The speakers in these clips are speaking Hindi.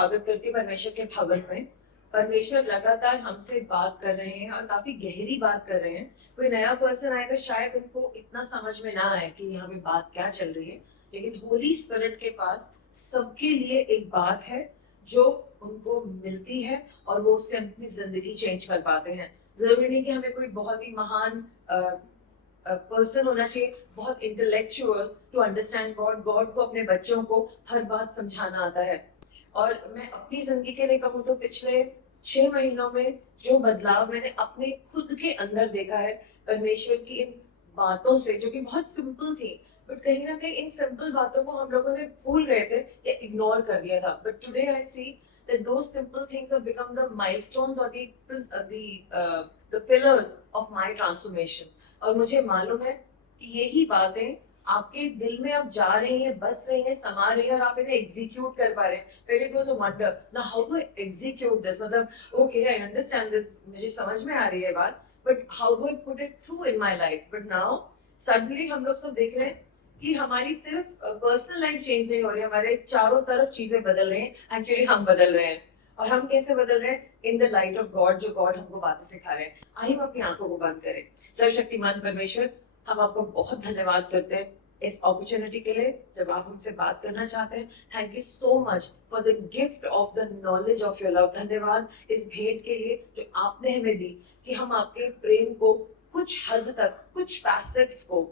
स्वागत करती हूँ परमेश्वर के भवन में। परमेश्वर लगातार हमसे बात कर रहे हैं और काफी गहरी बात कर रहे हैं। कोई नया पर्सन आएगा, शायद उनको इतना समझ में ना आए कि यहाँ पे बात क्या चल रही है, लेकिन होली स्पिरिट के पास सबके लिए एक बात है जो उनको मिलती है और वो उससे अपनी जिंदगी चेंज कर पाते हैं। जरूरी नहीं कि हमें कोई बहुत ही महान पर्सन होना चाहिए, बहुत intellectual to understand God. God को अपने बच्चों को हर बात समझाना आता है। और मैं अपनी जिंदगी के लिए कहूँ तो पिछले 6 महीनों में जो बदलाव मैंने अपने खुद के अंदर देखा है परमेश्वर की इन बातों से, जो कि बहुत सिंपल थी, बट कहीं ना कहीं इन सिंपल बातों को हम लोगों ने भूल गए थे या इग्नोर कर दिया था। But today I see that those simple things have become the milestones or the pillars of my transformation। और मुझे मालूम है कि यही बातें आपके दिल में अब जा रही हैं, बस रही हैं, समा रही हैं और आप इन्हें एग्जीक्यूट कर पा रहे हैं। फिर इट वाज अ वंडर ना हाउ टू एग्जीक्यूट दिस, मतलब ओके आई अंडरस्टैंड दिस, मुझे समझ में आ रही है बात, but how do I put it through in my life. But now suddenly हम लोग सब देख रहे हैं कि हमारी सिर्फ पर्सनल लाइफ चेंज नहीं हो रही, हमारे चारों तरफ चीजें बदल रही हैं। एक्चुअली हम बदल रहे हैं। और हम कैसे बदल रहे हैं? In the light of God, जो गॉड हमको बातें सिखा रहे हैं। आइए हम अपनी आंखों को बंद करें। सर्वशक्तिमान परमेश्वर, हम आपको बहुत धन्यवाद करते हैं इस अपॉर्चुनिटी के लिए जब आप हमसे बात करना चाहते हैं। Thank you so much for the gift of the knowledge of your love. धन्यवाद इस भेंट के लिए जो आपने हमें दी कि हम आपके प्रेम को कुछ हद तक, कुछ फैसेट्स को,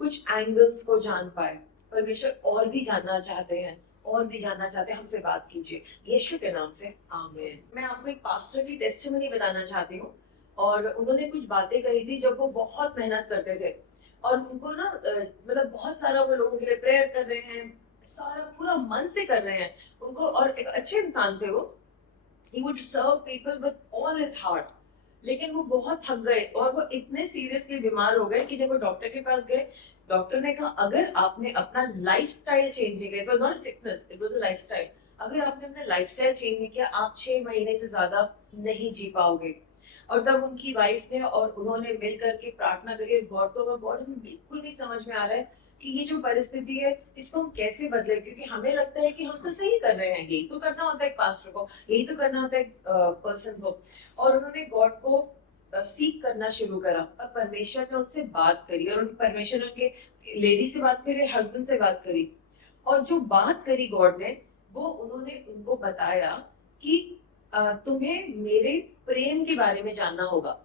कुछ एंगल्स को जान पाए। परमेश्वर और भी जानना चाहते हैं, और भी जानना चाहते हैं, हमसे बात कीजिए यीशु के नाम से, आमीन। मैं आपको एक पास्टर की टेस्टिमनी बताना चाहती हूँ। और उन्होंने कुछ बातें कही थी जब वो बहुत मेहनत करते थे और उनको ना मतलब बहुत सारा वो लोगों के लिए प्रेयर कर रहे हैं, सारा पूरा मन से कर रहे हैं उनको, और एक अच्छे इंसान थे वो। he would serve people with all his heart। लेकिन वो बहुत थक गए और वो इतने सीरियसली बीमार हो गए कि जब वो डॉक्टर के पास गए, डॉक्टर ने कहा अगर आपने अपना लाइफस्टाइल चेंज नहीं किया, it was not sickness, it was a lifestyle, अगर आपने अपना लाइफस्टाइल चेंज नहीं किया, आप 6 महीने से ज्यादा नहीं जी पाओगे। और तब उनकी वाइफ ने और उन्होंने मिल करके प्रार्थना करी गॉड को। अगर गॉड हमें बिल्कुल नहीं समझ में आ रहा है कि ये जो परिस्थिति है इसको हम कैसे बदले, क्योंकि हमें लगता है कि हम तो सही कर रहे हैं, यही तो करना होता है एक पास्टर को, यही तो करना होता है एक पर्सन को। और उन्होंने गॉड को सीख करना शुरू करा और परमेश्वर ने उनसे बात करी, और परमेश्वर ने उनके लेडी से बात करी, हस्बैंड से बात करी। और जो बात करी गॉड ने, वो उन्होंने उनको बताया कि तुम्हें मेरे प्रेम के बारे में जानना होगा।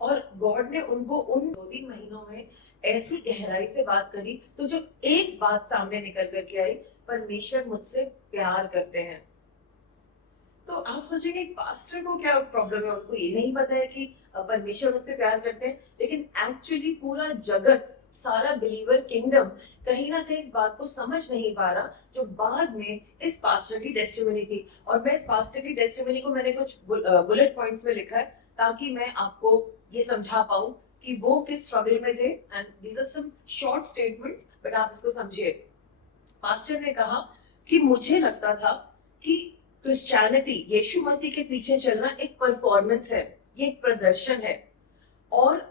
और गॉड ने उनको उन 2-3 महीनों में ऐसी गहराई से बात करी, तो जो एक बात सामने निकल करके आई, परमेश्वर मुझसे प्यार करते हैं। तो आप सोचेंगे पास्टर को क्या प्रॉब्लम है, उनको ये नहीं पता है कि परमेश्वर मुझसे प्यार करते हैं। लेकिन एक्चुअली पूरा जगत, सारा बिलीवर किंगडम कहीं ना कहीं इस बात को समझ नहीं पा रहा, जो बाद में इस पास्टर की टेस्टिमनी थी। और मैं इस पास्टर की टेस्टिमनी को मैंने कुछ बुलेट पॉइंट्स में लिखा है ताकि मैं आपको ये समझा पाऊं कि वो किस स्ट्रगल में थे। And these are some short statements, but आप इसको समझिए। पास्टर ने कहा कि मुझे लगता था कि क्रिश्चियनिटी, यीशु मसीह के पीछे चलना एक परफॉर्मेंस है, ये एक प्रदर्शन है। और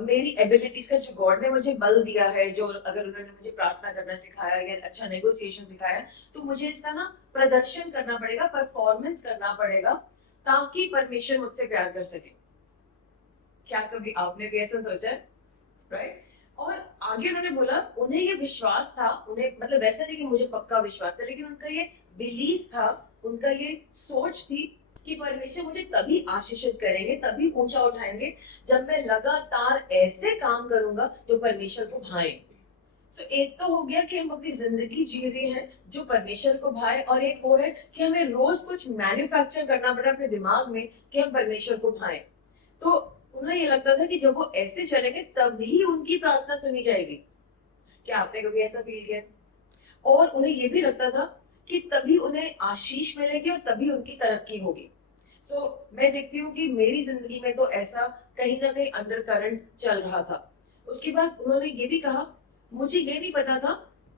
मेरी एबिलिटीज का जो गॉड ने मुझे बल दिया है, जो अगर उन्होंने मुझे प्रार्थना करना सिखाया या अच्छा नेगोशिएशन सिखाया, तो मुझे इसका ना प्रदर्शन करना पड़ेगा, परफॉर्मेंस करना पड़ेगा, ताकि परमेश्वर मुझसे प्यार कर सके। क्या कभी आपने भी ऐसा सोचा है? राइट। और आगे उन्होंने बोला उन्हें ये विश्वास था, उन्हें मतलब ऐसा नहीं कि मुझे पक्का विश्वास है, लेकिन उनका ये बिलीफ था, उनका ये सोच थी कि परमेश्वर मुझे तभी आशीषित करेंगे, तभी ऊंचा उठाएंगे जब मैं लगातार ऐसे काम करूंगा जो परमेश्वर को भाए। सो एक तो हो गया कि हम अपनी जिंदगी जी रहे हैं जो परमेश्वर को भाए, और एक वो है कि हमें रोज कुछ मैन्युफैक्चर करना पड़ा अपने दिमाग में कि हम परमेश्वर को भाए। तो उन्हें ये लगता था कि जब वो ऐसे चलेंगे तभी उनकी प्रार्थना सुनी जाएगी। क्या आपने कभी ऐसा फील किया? और उन्हें ये भी लगता था कि तभी उन्हें आशीष मिलेगी और तभी उनकी तरक्की होगी। मैं देखती हूँ कि मेरी जिंदगी में तो ऐसा कहीं ना कहीं अंडर करंट चल रहा था। उसके बाद उन्होंने ये भी कहा मुझे ये नहीं पता था,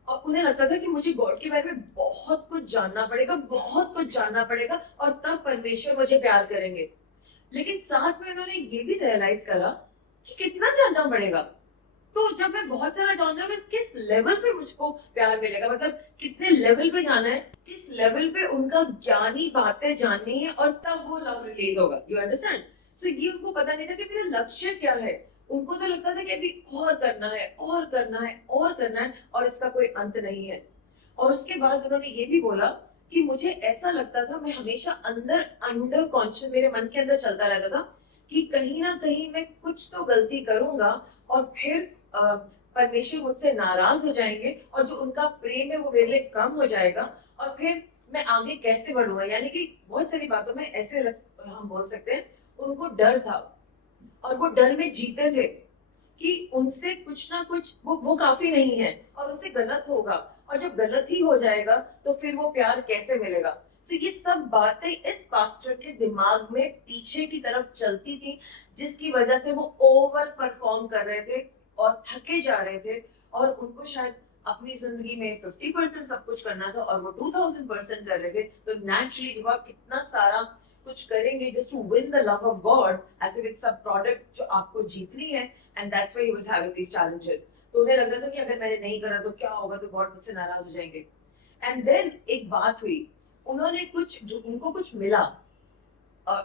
और उन्हें लगता था कि मुझे गॉड के बारे में बहुत कुछ जानना पड़ेगा, बहुत कुछ जानना पड़ेगा, और तब परमेश्वर मुझे प्यार करेंगे। लेकिन साथ में उन्होंने ये भी रियलाइज करा कि कितना जानना पड़ेगा। तो जब मैं बहुत सारा जानती हूँ कि किस लेवल पे मुझको प्यार मिलेगा, मतलब कितने लेवल पे जाना है, किस लेवल पे उनका ज्ञानी बातें जाननी है, और तब वो लव रिलीज होगा। You understand? सो ये उनको पता नहीं था कि मेरा लक्ष्य क्या है। उनको तो लगता था कि अभी और करना है, और करना है, और करना है, और इसका कोई अंत नहीं है। और उसके बाद उन्होंने ये भी बोला कि मुझे ऐसा लगता था, मैं हमेशा अंदर अंडर कॉन्शियस मेरे मन के अंदर चलता रहता था कि कहीं ना कहीं मैं कुछ तो गलती करूंगा, और फिर परमेश्वर मुझसे नाराज हो जाएंगे, और जो उनका प्रेम है वो मेरे लिए कम हो जाएगा, और फिर मैं आगे कैसे बढ़ूंगा। यानी कि बहुत सारी बातों में ऐसे हम बोल सकते हैं, उनको डर था, और वो डर में जीते थे कि उनसे कुछ ना कुछ वो काफी नहीं है, और उनसे गलत होगा, और जब गलत ही हो जाएगा तो फिर वो प्यार कैसे मिलेगा। तो ये सब बातें इस पास्टर के दिमाग में पीछे की तरफ चलती थी, जिसकी वजह से वो ओवर परफॉर्म कर रहे थे और थके जा रहे थे, और उनको शायद अपनी जिंदगी में 50% सब कुछ करना था, और वो 2000% कर रहे थे। तो नेचुरली जब आप इतना सारा कुछ करेंगे just to win the love of God, as if it's a product जो आपको जीतनी है, and that's why he was having these challenges. तो उन्हें लग रहा था कि अगर मैंने नहीं करा तो क्या होगा, तो गॉड मुझसे नाराज हो जाएंगे। एंड देन एक बात हुई, उन्होंने कुछ उनको कुछ मिला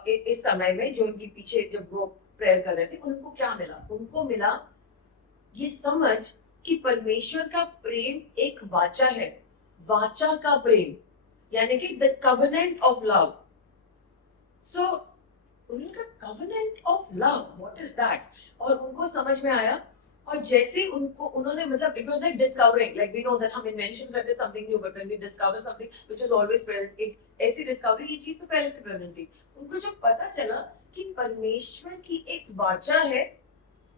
इस समय में, जो उनके पीछे जब वो प्रेयर कर रहे थे, उनको क्या मिला? उनको मिला ये समझ कि परमेश्वर का प्रेम एक वाचा है, वाचा का प्रेम, यानी कि द कवेनेंट ऑफ लव। सो उनका covenant of love, what is that? और उनको समझ में आया, और जैसे उनको उन्होंने, मतलब it was like discovering, like we know that हम इन्वेंशन करते something new, but when we discover something which is always present, एक ऐसी डिस्कवरी, ये चीज तो पहले से प्रेजेंट थी। उनको जब पता चला कि परमेश्वर की एक वाचा है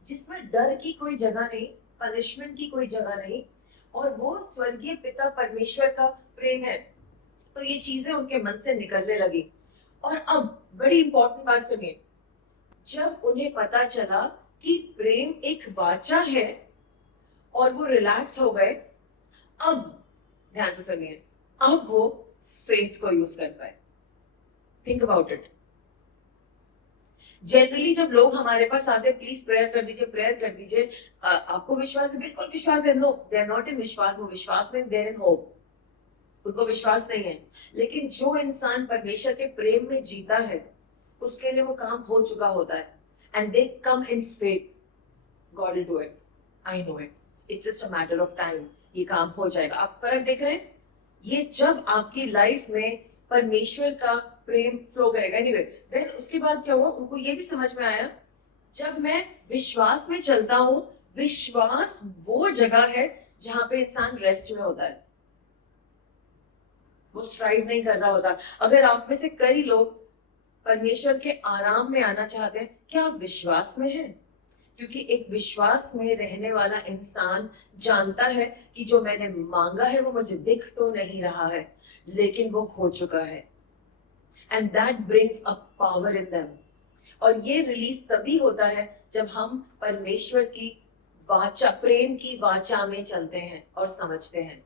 जिसमें डर की कोई जगह नहीं, पनिशमेंट की कोई जगह नहीं, और वो स्वर्गीय पिता परमेश्वर का प्रेम है, तो ये चीजें उनके मन से निकलने लगी। और अब बड़ी इंपॉर्टेंट बात सुनिए, जब उन्हें पता चला कि प्रेम एक वाचा है, और वो रिलैक्स हो गए, अब ध्यान से सुनिए, अब वो फेथ को यूज कर पाए। Think about it. जनरली जब लोग हमारे पास आते हैं, प्लीज प्रेयर कर दीजिए, प्रेयर कर दीजिए, आपको विश्वास है? बिल्कुल विश्वास है। No, they are not in विश्वास, वो विश्वास में, दे आर इन होप। उनको विश्वास नहीं है। लेकिन जो इंसान परमेश्वर के प्रेम में जीता है, उसके लिए वो काम हो चुका होता है, and they come in faith, God will do it, I know it, it's just a matter of time, ये काम हो जाएगा। आप फर्क देख रहे हैं? ये जब आपकी लाइफ में परमेश्वर का प्रेम फ्लो करेगा। एनीवे, देन उसके बाद क्या हुआ, उनको ये भी समझ में आया, जब मैं विश्वास में चलता हूं, विश्वास वो जगह है जहां पे इंसान रेस्ट में होता है, वो स्ट्राइव नहीं कर रहा होता। अगर आप में से कई लोग परमेश्वर के आराम में आना चाहते हैं, क्या आप विश्वास में हैं? क्योंकि एक विश्वास में रहने वाला इंसान जानता है कि जो मैंने मांगा है वो मुझे दिख तो नहीं रहा है, लेकिन वो हो चुका है, and that brings a power in them. और ये रिलीज तभी होता है जब हम परमेश्वर की वाचा, प्रेम की वाचा में चलते हैं और समझते हैं।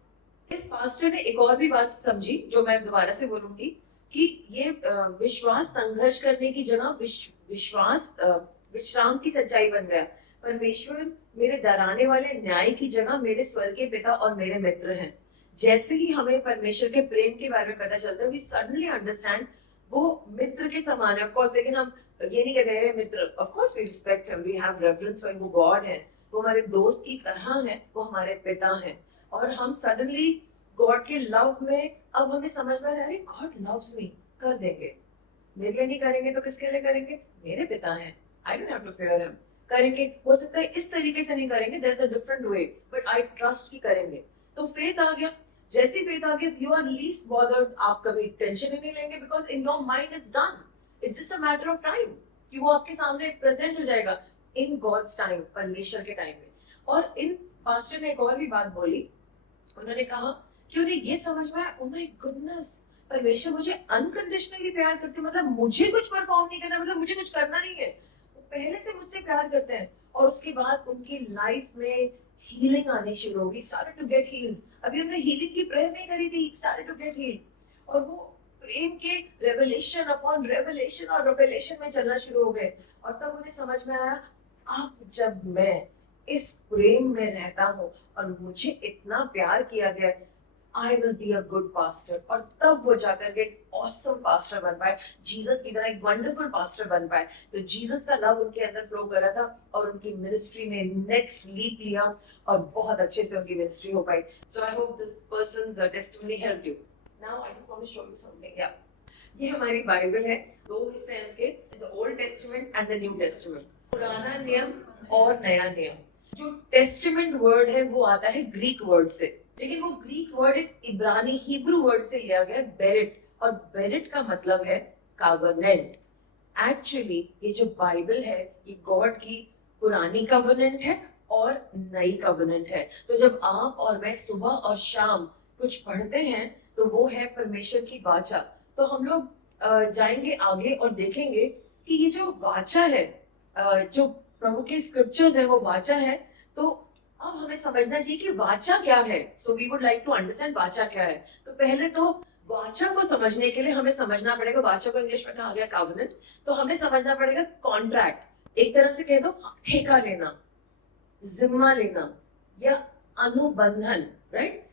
इस पास्टर ने एक और भी बात समझी, जो मैं दोबारा से बोलूंगी, कि ये विश्वास संघर्ष करने की जगह विश्वास विश्राम की सच्चाई बन गया। परमेश्वर मेरे डराने वाले न्याय की जगह मेरे स्वर्गीय पिता और मेरे मित्र हैं। जैसे ही हमें परमेश्वर के प्रेम के बारे में पता चलता है, वी सडनली अंडरस्टैंड वो मित्र के समान है। ऑफ कोर्स, लेकिन हम ये नहीं कहते हैं मित्र, of course we respect him, we have reference for, वो गॉड है, वो हमारे दोस्त की तरह है, वो हमारे पिता हैं। और हम सडनली गॉड के लव में, अब हमें समझ में आ रहा है, गॉड लव्स मी, कर देंगे। मेरे लिए नहीं करेंगे तो किसके लिए करेंगे? मेरे पिता हैं, I don't have to fear him. करेंगे, हो सकता है इस तरीके से नहीं करेंगे, there is a different way, but I trust कि करेंगे। तो फेथ आ गया। जैसे फेथ आ गया, यू आर लीस्ट बॉदर्ड, आप कभी टेंशन ही नहीं लेंगे, because in your mind it's done, it's just a matter of time कि वो आपके सामने प्रेजेंट हो जाएगा इन गॉड्स टाइम, परमेश्वर के टाइम में। और इन पास्टर ने एक और भी बात बोली, उन्होंने कहा कि उन्हें ये समझ में आया, ओह माय गुडनेस, परमेश्वर मुझे अनकंडीशनली प्यार करते, मतलब मुझे कुछ परफॉर्म नहीं करना, मतलब मुझे कुछ करना नहीं है, वो पहले से मुझसे प्यार करते हैं। और उसके बाद उनकी लाइफ में हीलिंग आनी शुरू होगी, स्टार्टेड टू गेट हील्ड। अभी उन्होंने हीलिंग की प्रेयर नहीं करी थी, स्टार्टेड टू गेट हील्ड, और वो प्रेम के रेवलेशन अपॉन रेवलेशन और रेवलेशन में चलना शुरू हो गए। और तब उन्हें समझ में आया, अब जब मैं इस प्रेम में रहता हूँ और मुझे इतना प्यार किया गया, आई will be a good pastor. और तब वो जाकर के एक ऑसम पास्टर बन पाए, जीसस की तरह एक वंडरफुल पास्टर बन पाए। तो जीसस का लव उनके अंदर फ्लो कर रहा था और उनकी मिनिस्ट्री ने नेक्स्ट लीप लिया और बहुत अच्छे से उनकी मिनिस्ट्री हो पाई। So I hope this persons testimony helped you. Now I just want to show you something. या ये हमारी बाइबल है, दो हिस्से हैं इसके, the old testament and the new testament, पुराना नियम और नया नियम। जो टेस्टामेंट वर्ड है वो आता है ग्रीक वर्ड से, लेकिन वो ग्रीक वर्ड एक इब्रानी हिब्रू वर्ड से लिया गया, बेरिट। और बेरिट का मतलब है कवनेंट। एक्चुअली ये जो बाइबल है ये गॉड की पुरानी कवनेंट है और नई कवनेंट है। तो जब आप और मैं सुबह और शाम कुछ पढ़ते हैं तो वो है परमेश्वर की वाचा। तो हम लोग जाएंगे आगे और देखेंगे कि ये जो वाचा है, जो प्रभु के स्क्रिप्चर्स है वो वाचा है। तो अब हमें समझना चाहिए कि वाचा क्या है। So we would like to understand वाचा क्या है। तो पहले तो वाचा को समझने के लिए हमें समझना पड़ेगा, वाचा को इंग्लिश में कहा गया कॉवेनेंट, तो हमें समझना पड़ेगा कॉन्ट्रैक्ट। एक तरह से कह दो ठेका लेना, जिम्मा लेना या अनुबंधन, राइट।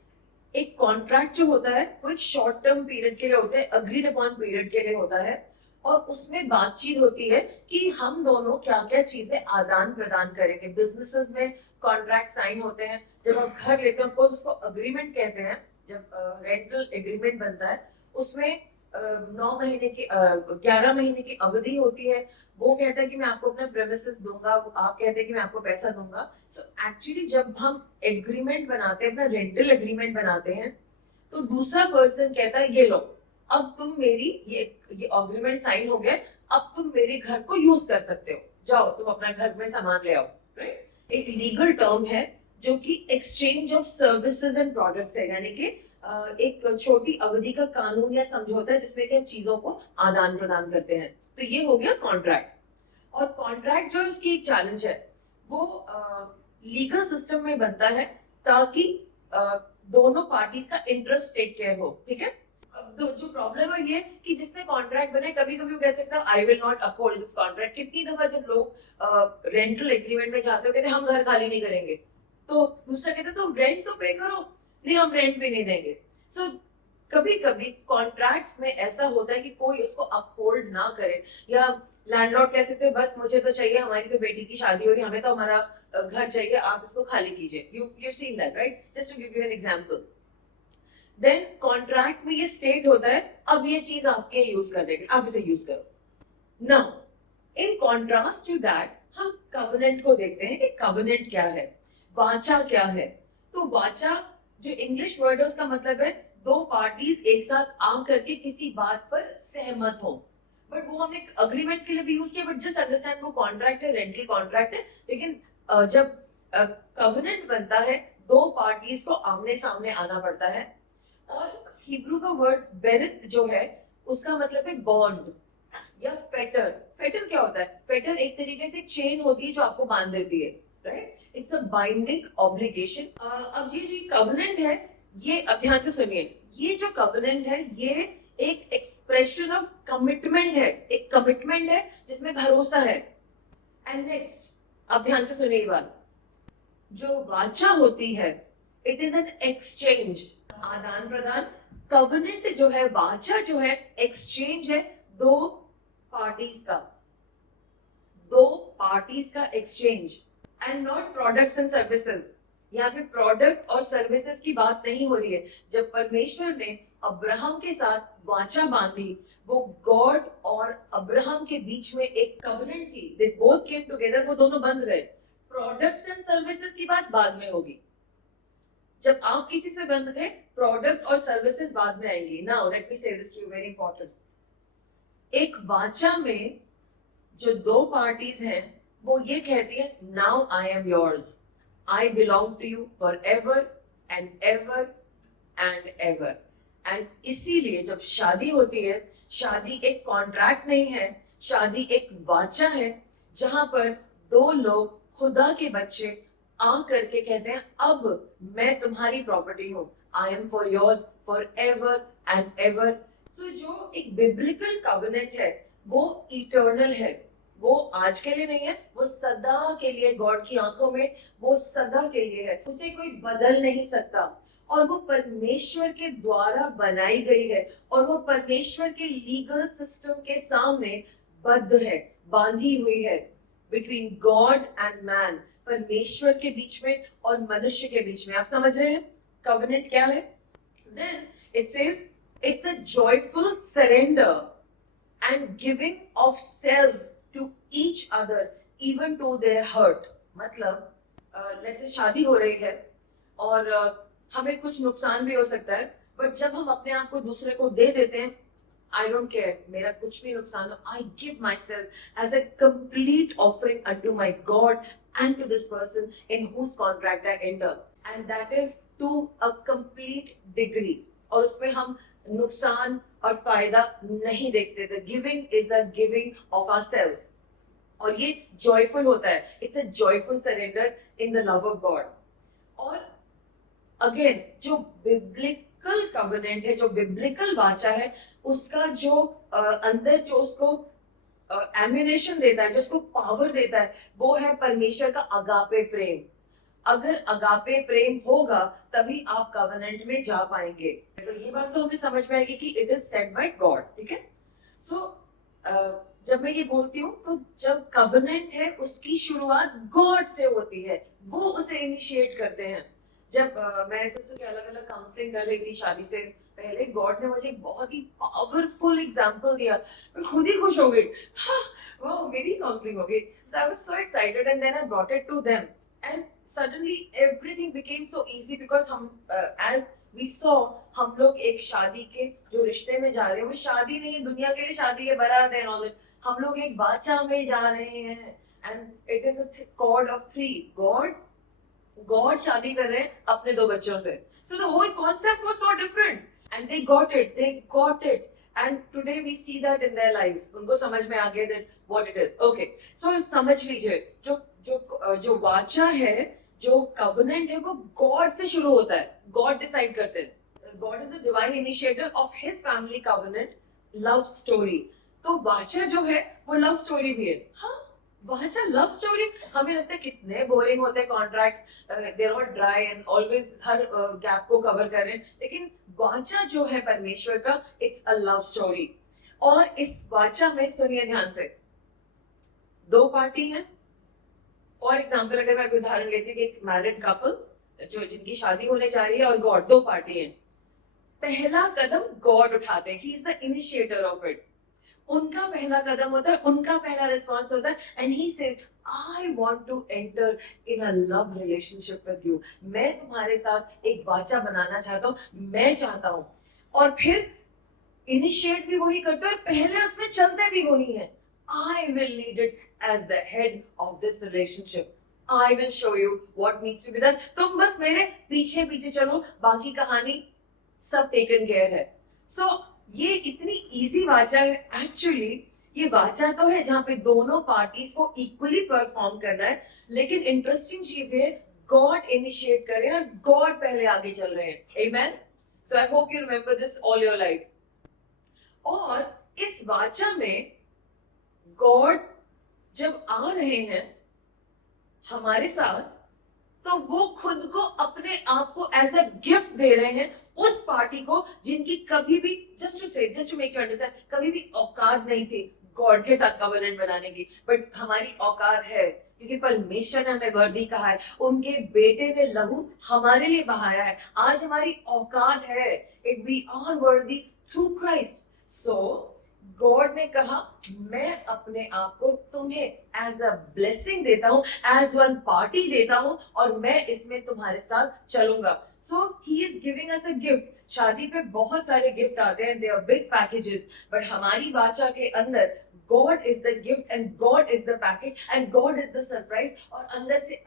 एक कॉन्ट्रैक्ट जो होता है वो एक शॉर्ट टर्म पीरियड के लिए होता है, अग्रीड अपॉन पीरियड के लिए होता है। और उसमें बातचीत होती है कि हम दोनों क्या क्या चीजें आदान प्रदान करेंगे। बिजनेसेस में कॉन्ट्रैक्ट साइन होते हैं। जब आप घर लेते हैं ऑफकोर्स उसको अग्रीमेंट कहते हैं। जब रेंटल एग्रीमेंट बनता है उसमें 9 महीने की 11 महीने की अवधि होती है। वो कहता है कि मैं आपको अपना प्रेमिसेस दूंगा, आप कहते हैं कि मैं आपको पैसा दूंगा। सो एक्चुअली जब हम एग्रीमेंट बनाते हैं, अपना रेंटल एग्रीमेंट बनाते हैं, तो दूसरा पर्सन कहता है ये लो, अब तुम मेरी ये एग्रीमेंट साइन हो गया, अब तुम मेरे घर को यूज कर सकते हो, जाओ तुम अपना घर में सामान ले आओ, राइट। एक लीगल टर्म है जो कि exchange of services and products है, यानी कि एक छोटी अवधि का कानून या समझौता है जिसमें कि हम चीजों को आदान प्रदान करते हैं। तो ये हो गया कॉन्ट्रैक्ट। और कॉन्ट्रैक्ट जो है उसकी एक चैलेंज है, वो लीगल सिस्टम में बनता है ताकि दोनों पार्टीज का इंटरेस्ट टेक केयर हो, ठीक है। जो प्रॉब्लम है ये कि जिसने कॉन्ट्रैक्ट बनाए कभी कभी वो कह सकता है I will not uphold this contract. कितनी दफा जब लोग रेंटल एग्रीमेंट में जाते हो कहते हम घर खाली नहीं करेंगे, तो दूसरा कहता तो रेंट तो पे करो, नहीं हम रेंट भी नहीं देंगे। सो कभी कभी कॉन्ट्रैक्ट्स में ऐसा होता है कि कोई उसको अपहोल्ड ना करे, या लैंडलॉर्ड कह सकते हैं बस मुझे तो चाहिए, हमारी तो बेटी की शादी हो रही है, हमें तो हमारा घर चाहिए, आप इसको खाली कीजिए। You seen that, right? Just to give you an example. Then contract में ये स्टेट होता है अब ये चीज आपके यूज करने के, आप इसे यूज करो। Now in contrast to that हम कवनेंट को देखते हैं कि कवनेंट क्या है, वाचा क्या है। तो वाचा जो इंग्लिश वर्ड है उसका मतलब है दो पार्टीज एक साथ आ करके किसी बात पर सहमत हो। बट वो हमने अग्रीमेंट के लिए भी यूज किया, बट जस्ट अंडरस्टैंड वो कॉन्ट्रैक्ट है, रेंटल कॉन्ट्रैक्ट है। लेकिन जब कवनेंट बनता है दो पार्टीज को आमने सामने आना पड़ता है। और हिब्रू का वर्ड बेरित जो है उसका मतलब है बॉन्ड या फेटर। फेटर क्या होता है? फेटर एक तरीके से चेन होती है जो आपको बांध देती है, right. It's a binding obligation. अब ये जो कवनेंट है, ये अब ध्यान से सुनिए, ये जो कवनेंट है ये एक एक्सप्रेशन ऑफ कमिटमेंट है, एक कमिटमेंट है जिसमें भरोसा है। एंड नेक्स्ट, अब ध्यान से सुनिए ये बात, जो वाचा होती है इट इज एन एक्सचेंज, आदान प्रदान। कवनेंट जो है, वाचा जो है, एक्सचेंज है दो पार्टीज का, दो पार्टीज का exchange, and not products and services. यहाँ पे प्रोडक्ट और सर्विसेज की बात नहीं हो रही है। जब परमेश्वर ने अब्राहम के साथ वाचा बांधी, वो गॉड और अब्राहम के बीच में एक कवनेंट थी, दे बोथ केम टुगेदर, वो दोनों बंध गए। प्रोडक्ट्स एंड सर्विसेज की बात बाद में होगी। जब आप किसी से बंध गए, प्रोडक्ट और सर्विसेज बाद में आएंगी। Now let me say this to you, very important. एक वाचा में जो दो पार्टीज हैं वो ये कहती है now I am yours, I belong to you for ever and ever and ever. And इसीलिए जब शादी होती है, शादी एक कॉन्ट्रैक्ट नहीं है, शादी एक वाचा है जहां पर दो लोग खुदा के बच्चे आ करके कहते हैं अब मैं तुम्हारी प्रॉपर्टी हूं, I am for yours for ever and ever. So जो एक बिब्लिकल कवनेंट है वो इटर्नल है, वो आज के लिए नहीं है, वो सदा के लिए गॉड की आंखों में वो सदा के लिए है, उसे कोई बदल नहीं सकता। और वो परमेश्वर के द्वारा बनाई गई है और वो परमेश्वर के लीगल सिस्टम के सामने बद्ध है, बांधी हुई है, बिटवीन गॉड एंड मैन, परमेश्वर के बीच में और मनुष्य के बीच में। आप समझ रहे हैं कवेनेंट क्या है? Then it says it's a joyful surrender and giving of self to each other even to their hurt। मतलब let's say शादी हो रही है और हमें कुछ नुकसान भी हो सकता है, बट जब हम अपने आप को दूसरे को दे देते हैं, आई डोंट केयर मेरा कुछ भी नुकसान हो, I give my self as a complete offering unto my God and to this person in whose contract I enter, and that is to a complete degree. और उसमें हम नुकसान और फायदा नहीं देखते थे। Giving is a giving of our self, और ये जॉयफुल होता है। It's a joyful surrender in the love of God. और अगेन जो बिब्लिकल कवेनेंट है, जो बिब्लिकल वाचा है, उसका जो अंदर जो उसको एम्यूनेशन देता है, जो उसको पावर देता है, वो है परमेश्वर का अगापे प्रेम। अगर अगापे प्रेम होगा तभी आप कवेनेंट में जा पाएंगे। तो ये बात तो हमें समझ में आएगी कि it is set by God, ठीक है। सो जब मैं ये बोलती हूँ तो जब कवेनेंट है उसकी शुरुआत गॉड से होती है, वो उसे इनिशिएट करते हैं। जब मैं सिस्टर के अलग अलग काउंसलिंग कर रही थी शादी से पहले, गॉड ने मुझे एक बहुत ही पावरफुल एग्जांपल दिया। मैं खुद ही खुश हो गई, हाँ वाह मेरी काउंसलिंग हो गई। So I was so excited and then I brought it to them and suddenly everything became so easy because हम as we saw, हम लोग एक शादी के जो रिश्ते में जा रहे हैं, वो शादी नहीं है दुनिया के लिए शादी है, बारात है all that। हम लोग एक वाचा में जा रहे हैं and it is a cord of three। God शादी कर रहे हैं अपने दो बच्चों से। So the whole concept was so different and they got it and today we see that in their lives। उनको समझ में आ गया that what it is। Okay, so समझ लीजिए जो वाचा है, जो कवेनेंट है, वो गॉड से शुरू होता है। गॉड डिसाइड करते हैं। God is the divine initiator of his family covenant love story. तो वाचा जो है वो लव स्टोरी भी है। हाँ, वाचा लव स्टोरी। हमें लगता है कितने बोरिंग होते हैं contracts, they are dry and always हर गैप को कवर कर रहे हैं, लेकिन वाचा जो है परमेश्वर का, इट्स अ लव स्टोरी। और इस वाचा में सुनिए ध्यान से, दो पार्टी हैं। फॉर एग्जाम्पल अगर मैं उदाहरण लेती हूँ कि एक मैरिड कपल जो जिनकी शादी होने जा रही है और गॉड, दो पार्टी हैं। पहला कदम गॉड उठाते हैं, he is the initiator of it. उनका पहला कदम होता है, उनका पहला रिस्पॉन्स होता है and he says I want to enter in a love relationship with you. मैं तुम्हारे साथ एक वाचा बनाना चाहता हूँ, मैं चाहता हूँ। और फिर इनिशिएट भी वही करते हैं और पहले उसमें चलते भी वही हैं। I will lead it as the head of this relationship. I will show you what needs to be done. तुम बस मेरे पीछे पीछे चलो, बाकी कहानी सब टेकन केयर है। So ये इतनी इजी वाचा है। एक्चुअली ये वाचा तो है जहाँ पे दोनों पार्टीज को इक्वली परफॉर्म करना है, लेकिन इंटरेस्टिंग चीज है गॉड इनिशिएट करे और गॉड पहले आगे चल रहे हैं। Amen? So I hope you remember this all your life. और इस वाचा में गॉड जब आ रहे हैं हमारे साथ, तो वो खुद को अपने आप को एज अ गिफ्ट दे रहे हैं उस पार्टी को जिनकी कभी भी, just to make you understand, कभी भी औकात नहीं थी गॉड के साथ कवेनेंट बनाने की, बट हमारी औकात है क्योंकि परमेश्वर ने हमें वर्दी कहा है। उनके बेटे ने लहू हमारे लिए बहाया है। आज हमारी औकात है, it we are worthy through Christ. So God ने कहा मैं अपने आप को तुम्हें एज अ ब्लेसिंग देता हूँ, एज वन पार्टी देता हूँ, और मैं इसमें तुम्हारे साथ चलूंगा। So he is giving us a gift. शादी पे बहुत सारे गिफ्ट आते हैं, they are big packages, but हमारी वाचा के अंदर God is the gift and God is the package and God is the surprise. और अंदर से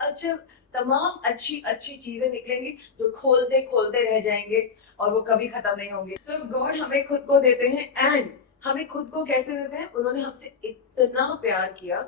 तमाम अच्छी अच्छी चीजें निकलेंगी जो खोलते खोलते रह जाएंगे और वो कभी खत्म नहीं होंगे। सो गॉड हमें खुद को देते हैं। एंड हमें खुद को कैसे देते हैं? उन्होंने हमसे इतना प्यार किया,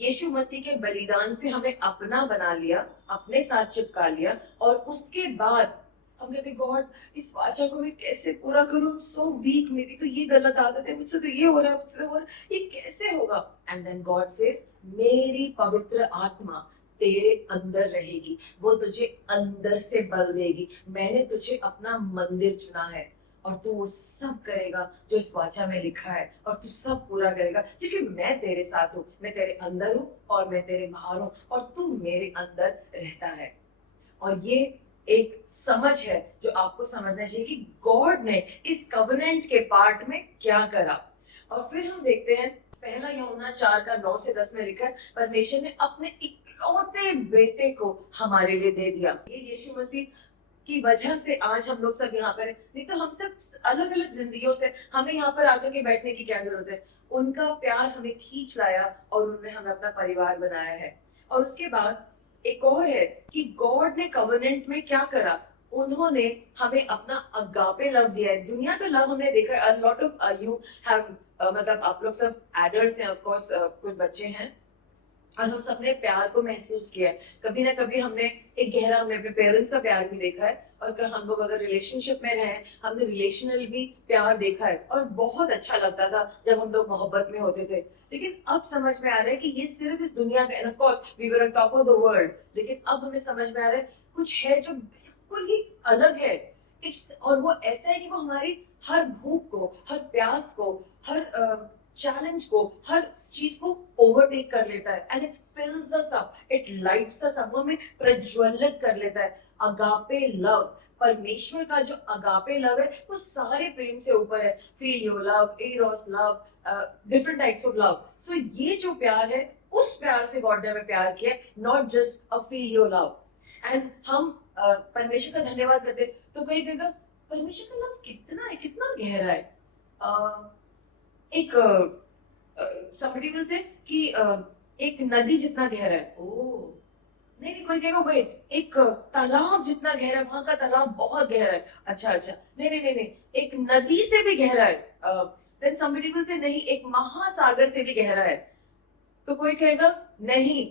यीशु मसीह के बलिदान से हमें अपना बना लिया, अपने साथ चिपका लिया, और उसके बाद हम कहते गॉड इस वाचा को मैं कैसे पूरा करूं, सो वीक, मेरी तो ये गलत आदत है, मुझसे तो ये हो रहा है, मुझसे तो हो रहा है, ये कैसे होगा? एंड देन गॉड सेज मेरी पवित्र आत्मा तेरे अंदर रहेगी, वो तुझे अंदर से बल देगी, मैंने तुझे अपना मंदिर चुना है और तू वो सब करेगा जो इस वाचा में लिखा है, और तू सब पूरा करेगा क्योंकि मैं तेरे साथ हूँ, मैं तेरे अंदर हूँ और मैं तेरे बाहर हूँ और तू मेरे अंदर रहता है। और ये एक समझ है जो आपको समझना चाहिए कि गॉड ने इस कवनेंट के पार्ट में क्या करा। और फिर हम देखते हैं पहला यूहन्ना 4 का 9 से 10 में लिखा है परमेश्वर ने अपने इकलौते बेटे को हमारे लिए दे दिया। ये यीशु मसीह की वजह से आज हम लोग सब यहाँ पर हैं। नहीं तो हम सब अलग अलग जिंदगियों से, हमें यहाँ पर आकर के बैठने की क्या जरूरत है? उनका प्यार हमें खींच लाया और उन्होंने हमें अपना परिवार बनाया है। और उसके बाद एक और है कि गॉड ने कवर्नेंट में क्या करा, उन्होंने हमें अपना अगापे लव दिया है। दुनिया का लव हमने देखा है, a lot of you have मतलब आप लोग सब एडल्ट्स हैं, ऑफ कोर्स कुछ बच्चे हैं, और हम सबने प्यार को महसूस किया है। कभी ना कभी हमने एक गहरा, हमने अपने पेरेंट्स का प्यार भी देखा है, और कल हम लोग अगर रिलेशनशिप में रहे हमने रिलेशनल भी प्यार देखा है, और बहुत अच्छा लगता था जब हम लोग मोहब्बत में होते थे। लेकिन अब समझ में आ रहा है कि ये सिर्फ इस दुनिया का, and of course we were on top of the world, लेकिन अब हमें समझ में आ रहा है कुछ है जो बिल्कुल ही अलग है। इट्स, और वो ऐसा है कि वो हमारी हर भूख को, हर प्यास को, हर चैलेंज को, हर चीज को ओवरटेक कर लेता है, and it fills us up, it lights us up, वो हमें प्रज्वलित कर लेता है। अगापे लव, परमेश्वर का जो अगापे लव है वो सारे प्रेम से ऊपर है। Phileo love, eros love, different types of love. So ये जो प्यार है, उस प्यार से गॉड ने हमें प्यार किया, not just a phileo love. And हम परमेश्वर का धन्यवाद करते, तो कोई कहेगा परमेश्वर का लव कितना है, कितना गहरा है। एक somebody will say कि एक नदी जितना गहरा है। ओ नहीं नहीं, कोई कहेगा वेट, एक तालाब जितना गहरा है, वहां का तालाब बहुत गहरा है। अच्छा अच्छा, नहीं नहीं नहीं नहीं, एक नदी से भी गहरा है। देन somebody will say नहीं, एक महासागर से भी गहरा है। तो कोई कहेगा नहीं,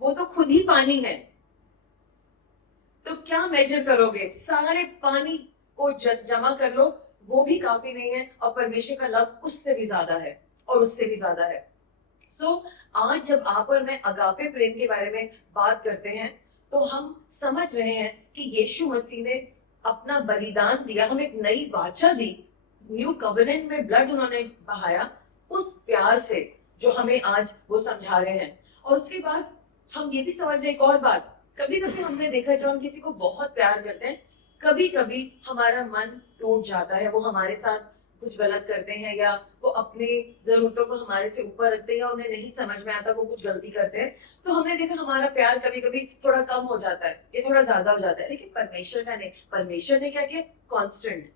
वो तो खुद ही पानी है। तो क्या मेजर करोगे? सारे पानी को जमा कर लो, वो भी काफी नहीं है, और परमेश्वर का लव उससे भी ज्यादा है, और उससे भी ज्यादा है। सो आज जब आप और मैं अगापे प्रेम के बारे में बात करते हैं, तो हम समझ रहे हैं कि यीशु मसीह ने अपना बलिदान दिया, हमें एक नई वाचा दी, न्यू कवेनेंट में ब्लड उन्होंने बहाया, उस प्यार से जो हमें आज वो समझा रहे हैं। और उसके बाद हम ये भी समझ रहे एक और बात, कभी कभी हमने देखा जब हम किसी को बहुत प्यार करते हैं, कभी कभी हमारा मन टूट जाता है, वो हमारे साथ कुछ गलत करते हैं, या वो अपनी जरूरतों को हमारे से ऊपर रखते हैं, या उन्हें नहीं समझ में आता, वो कुछ गलती करते हैं, तो हमने देखा हमारा प्यार कभी कभी थोड़ा कम हो जाता है, ये थोड़ा ज्यादा हो जाता है। लेकिन परमेश्वर का नहीं, परमेश्वर ने क्या किया? कांस्टेंट,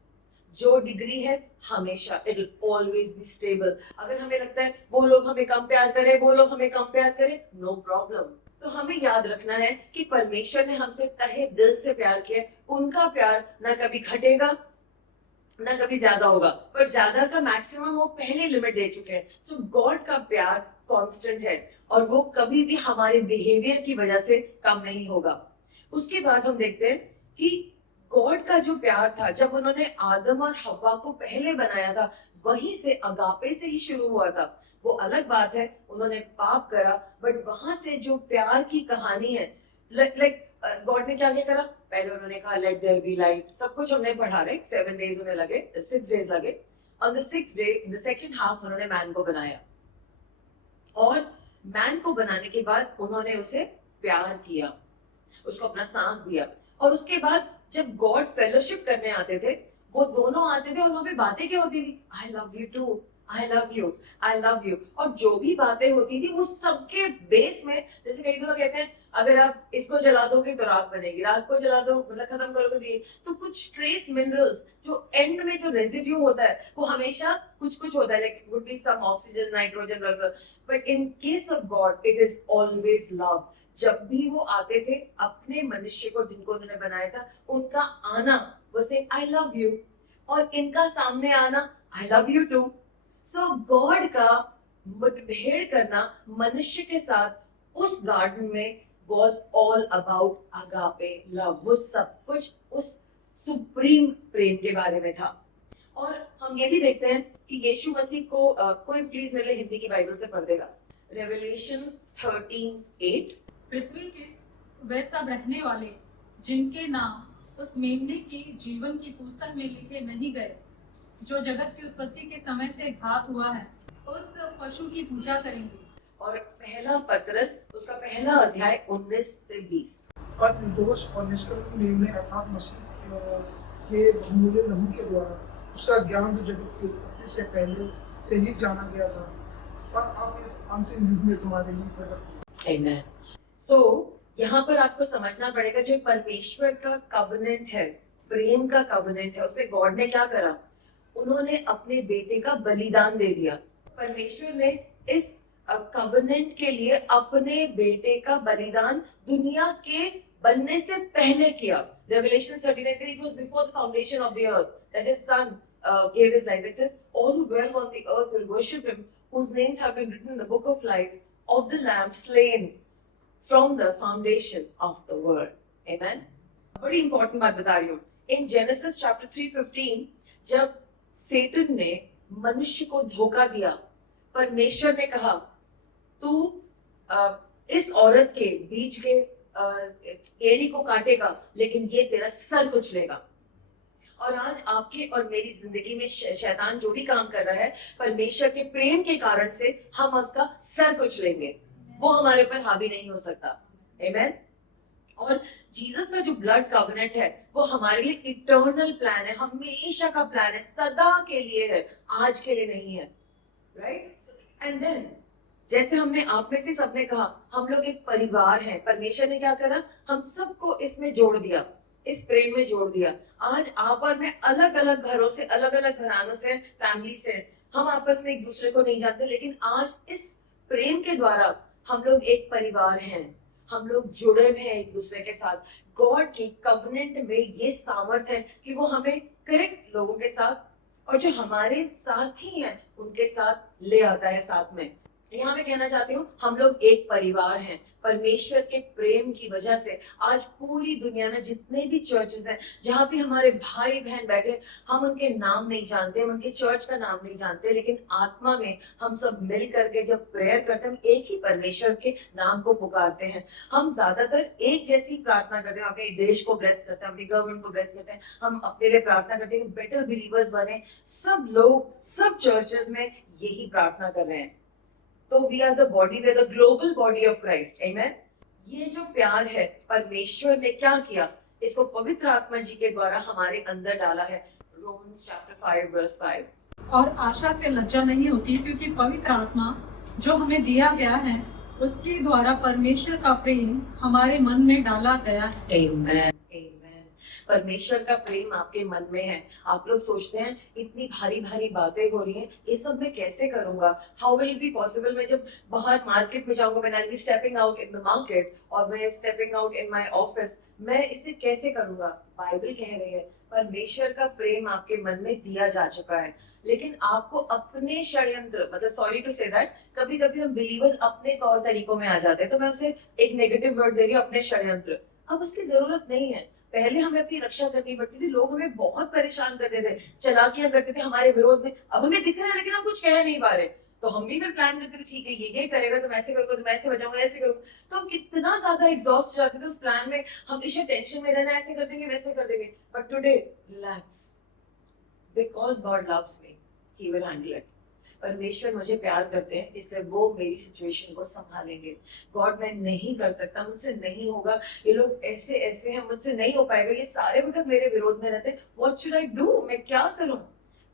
जो डिग्री है हमेशा, it will always be stable. अगर हमें लगता है वो लोग हमें कम प्यार करें, वो लोग हमें कम प्यार करें, नो प्रॉब्लम। तो हमें याद रखना है कि परमेश्वर ने हमसे तहे दिल से प्यार किया, उनका प्यार ना कभी घटेगा ना कभी ज्यादा होगा, पर ज्यादा का मैक्सिमम वो पहले लिमिट दे चुके हैं। सो गॉड का प्यार कांस्टेंट है, और वो कभी भी हमारे बिहेवियर की वजह से कम नहीं होगा। उसके बाद हम देखते हैं कि गॉड का जो प्यार था, जब उन्होंने आदम और हव्वा को पहले बनाया था, वहीं से अगापे से ही शुरू हुआ था। वो अलग बात है उन्होंने पाप करा, बट वहां से जो प्यार की कहानी है, लाइक गॉड ने क्या क्या करा? पहले उन्होंने कहा लेट देयर बी लाइट, सब कुछ हमने पढ़ा रहे, 7 days उन्हें लगे, 6 days लगे। On the 6th day in the second half उन्होंने मैन को बनाया, और मैन को बनाने के बाद उन्होंने उसे प्यार किया, उसको अपना सांस दिया। और उसके बाद जब गॉड फेलोशिप करने आते थे, वो दोनों आते थे, और वहां पे बातें क्या होती थी? I love you too, I love you, I love you. और जो भी बातें होती थी उस सबके बेस में, जैसे कई लोग कहते हैं अगर आप इसको जला दोगे तो राख बनेगी, राख को जला दो मतलब खत्म करोगे तो ये, तो कुछ ट्रेस मिनरल्स जो एंड में जो रेजिड्यू होता है वो हमेशा कुछ कुछ होता है, like would be some oxygen, nitrogen, but in case of God it is always love. जब भी वो आते थे अपने मनुष्य को जिनको उन्होंने बनाया था, उनका आना वो से आई लव यू, और इनका सामने आना I love you too. So God का मुठभेड़ करना मनुष्य के साथ उस गार्डन में was all about agape love। वो सब कुछ उस सुप्रीम प्रेम के बारे में था। और हम ये भी देखते हैं कि यीशु मसीह को कोई प्लीज मेरे लिए हिंदी की बाइबल से पढ़ देगा, रेवलेशंस 13:8। पृथ्वी के वे सब रहने वाले जिनके नाम उस मेमने की जीवन की पुस्तक में लिखे नहीं गए, जो जगत की उत्पत्ति के समय से घात हुआ है, उस पशु की पूजा करेंगे। और पहला पतरस उसका पहला अध्याय 19 से 20। और निर्दोष और निष्कलंक मेमने अर्थात मसीह के बहुमूल्य लहू के द्वारा उसका ज्ञान जो जगत की उत्पत्ति से पहले से ही जाना गया था, और अब इस अंतिम युग में तुम्हारे लिए प्रकट हुआ। Amen. So, यहाँ पर आपको समझना पड़ेगा जो परमेश्वर का कवनेंट है, प्रेम का कवनेंट है, उसमें गॉड ने क्या करा, उन्होंने अपने बेटे का बलिदान दे दिया। परमेश्वर ने इस कवनेंट के लिए अपने बेटे का बलिदान दुनिया के बनने से पहले किया। Revelation 13:8, it was before the foundation of the earth that his son gave his life. It says, all who dwell on the earth will worship him, whose names have been written in the book of life of the Lamb slain from the foundation of the world. Amen. बड़ी इंपॉर्टेंट बात बता रही हूँ। In Genesis chapter 3:15, जब सेटन ने मनुष्य को धोखा दिया, परमेश्वर ने कहा तू इस औरत के बीच के एड़ी को काटेगा, लेकिन ये तेरा सर कुचलेगा। और आज आपके और मेरी जिंदगी में शैतान जो भी काम कर रहा है, परमेश्वर के प्रेम के कारण से हम उसका सर कुचलेंगे, वो हमारे ऊपर हावी नहीं हो सकता। आमेन। और जीसस का जो ब्लड कवनेंट है वो हमारे लिए इटर्नल प्लान है, हमेशा का प्लान है, सदा के लिए है, आज के लिए नहीं है। राइट? एंड देन जैसे हमने आप में से सबने कहा हम लोग एक परिवार हैं, परमेश्वर ने क्या करा, हम सबको इसमें जोड़ दिया, इस प्रेम में जोड़ दिया। आज आप और मैं अलग अलग घरों से, अलग अलग घरानों से, फैमिली से, हम आपस में एक दूसरे को नहीं जानते, लेकिन आज इस प्रेम के द्वारा हम लोग एक परिवार हैं, हम लोग जुड़े हुए हैं एक दूसरे के साथ। गॉड की कवनेंट में ये सामर्थ्य है कि वो हमें करेक्ट लोगों के साथ और जो हमारे साथी हैं उनके साथ ले आता है साथ में। यहाँ मैं कहना चाहती हूँ हम लोग एक परिवार हैं। परमेश्वर के प्रेम की वजह से आज पूरी दुनिया में जितने भी चर्चेस हैं, जहाँ भी हमारे भाई बहन बैठे, हम उनके नाम नहीं जानते, हम उनके चर्च का नाम नहीं जानते, लेकिन आत्मा में हम सब मिल करके जब प्रेयर करते हैं, हम एक ही परमेश्वर के नाम को पुकारते हैं। हम ज्यादातर एक जैसी प्रार्थना करते हैं, अपने देश को ब्लेस करते हैं, अपनी गवर्नमेंट को ब्लेस करते हैं, हम अपने लिए प्रार्थना करते हैं बेटर बिलीवर्स बने। सब लोग सब चर्चेस में यही प्रार्थना कर रहे हैं। तो we are the body, we are the global body of Christ. Amen. ये जो प्यार है परमेश्वर ने क्या किया, इसको पवित्र आत्मा जी के द्वारा हमारे अंदर डाला है। Romans chapter 5:5। और आशा से लज्जा नहीं होती, क्योंकि पवित्र आत्मा जो हमें दिया गया है उसके द्वारा परमेश्वर का प्रेम हमारे मन में डाला गया है। आमेन। परमेश्वर का प्रेम आपके मन में है। आप लोग सोचते हैं इतनी भारी भारी बातें हो रही हैं, ये सब मैं कैसे करूंगा, हाउ विल बी पॉसिबल, मैं जब बाहर मार्केट में जाऊंगा, मैं be stepping out in the market और मैं stepping out in my office, मैं इसे कैसे करूंगा। बाइबल कह रही है परमेश्वर का प्रेम आपके मन में दिया जा चुका है, लेकिन आपको अपने षड्यंत्र, मतलब सॉरी टू से दैट, कभी कभी हम बिलीवर्स अपने तौर तरीकों में आ जाते हैं, तो मैं उसे एक नेगेटिव वर्ड दे रही हूँ, अपने षड्यंत्र। अब उसकी जरूरत नहीं है। पहले हमें अपनी रक्षा करनी पड़ती थी, लोग हमें बहुत परेशान करते थे, चालाकियां करते थे हमारे विरोध में। अब हमें दिख रहा है लेकिन हम कुछ कह नहीं पा रहे, तो हम भी फिर प्लान करते थे, ठीक है ये करेगा तो मैं ऐसे करूंगा, तो मैं ऐसे बचाऊंगा, ऐसे करूंगा। तो हम कितना ज्यादा एग्जॉस्ट हो जाते थे उस प्लान में, हमेशा टेंशन में रहना, ऐसे कर देंगे वैसे कर देंगे। But today relax, because God loves me, he will handle it. परमेश्वर मुझे प्यार करते हैं, इसलिए वो मेरी सिचुएशन को संभालेंगे। गॉड मैं नहीं कर सकता, मुझसे नहीं होगा, ये लोग ऐसे ऐसे हैं, मुझसे नहीं हो पाएगा, ये सारे मतलब मेरे विरोध में रहते, व्हाट शुड आई डू, मैं क्या करूं।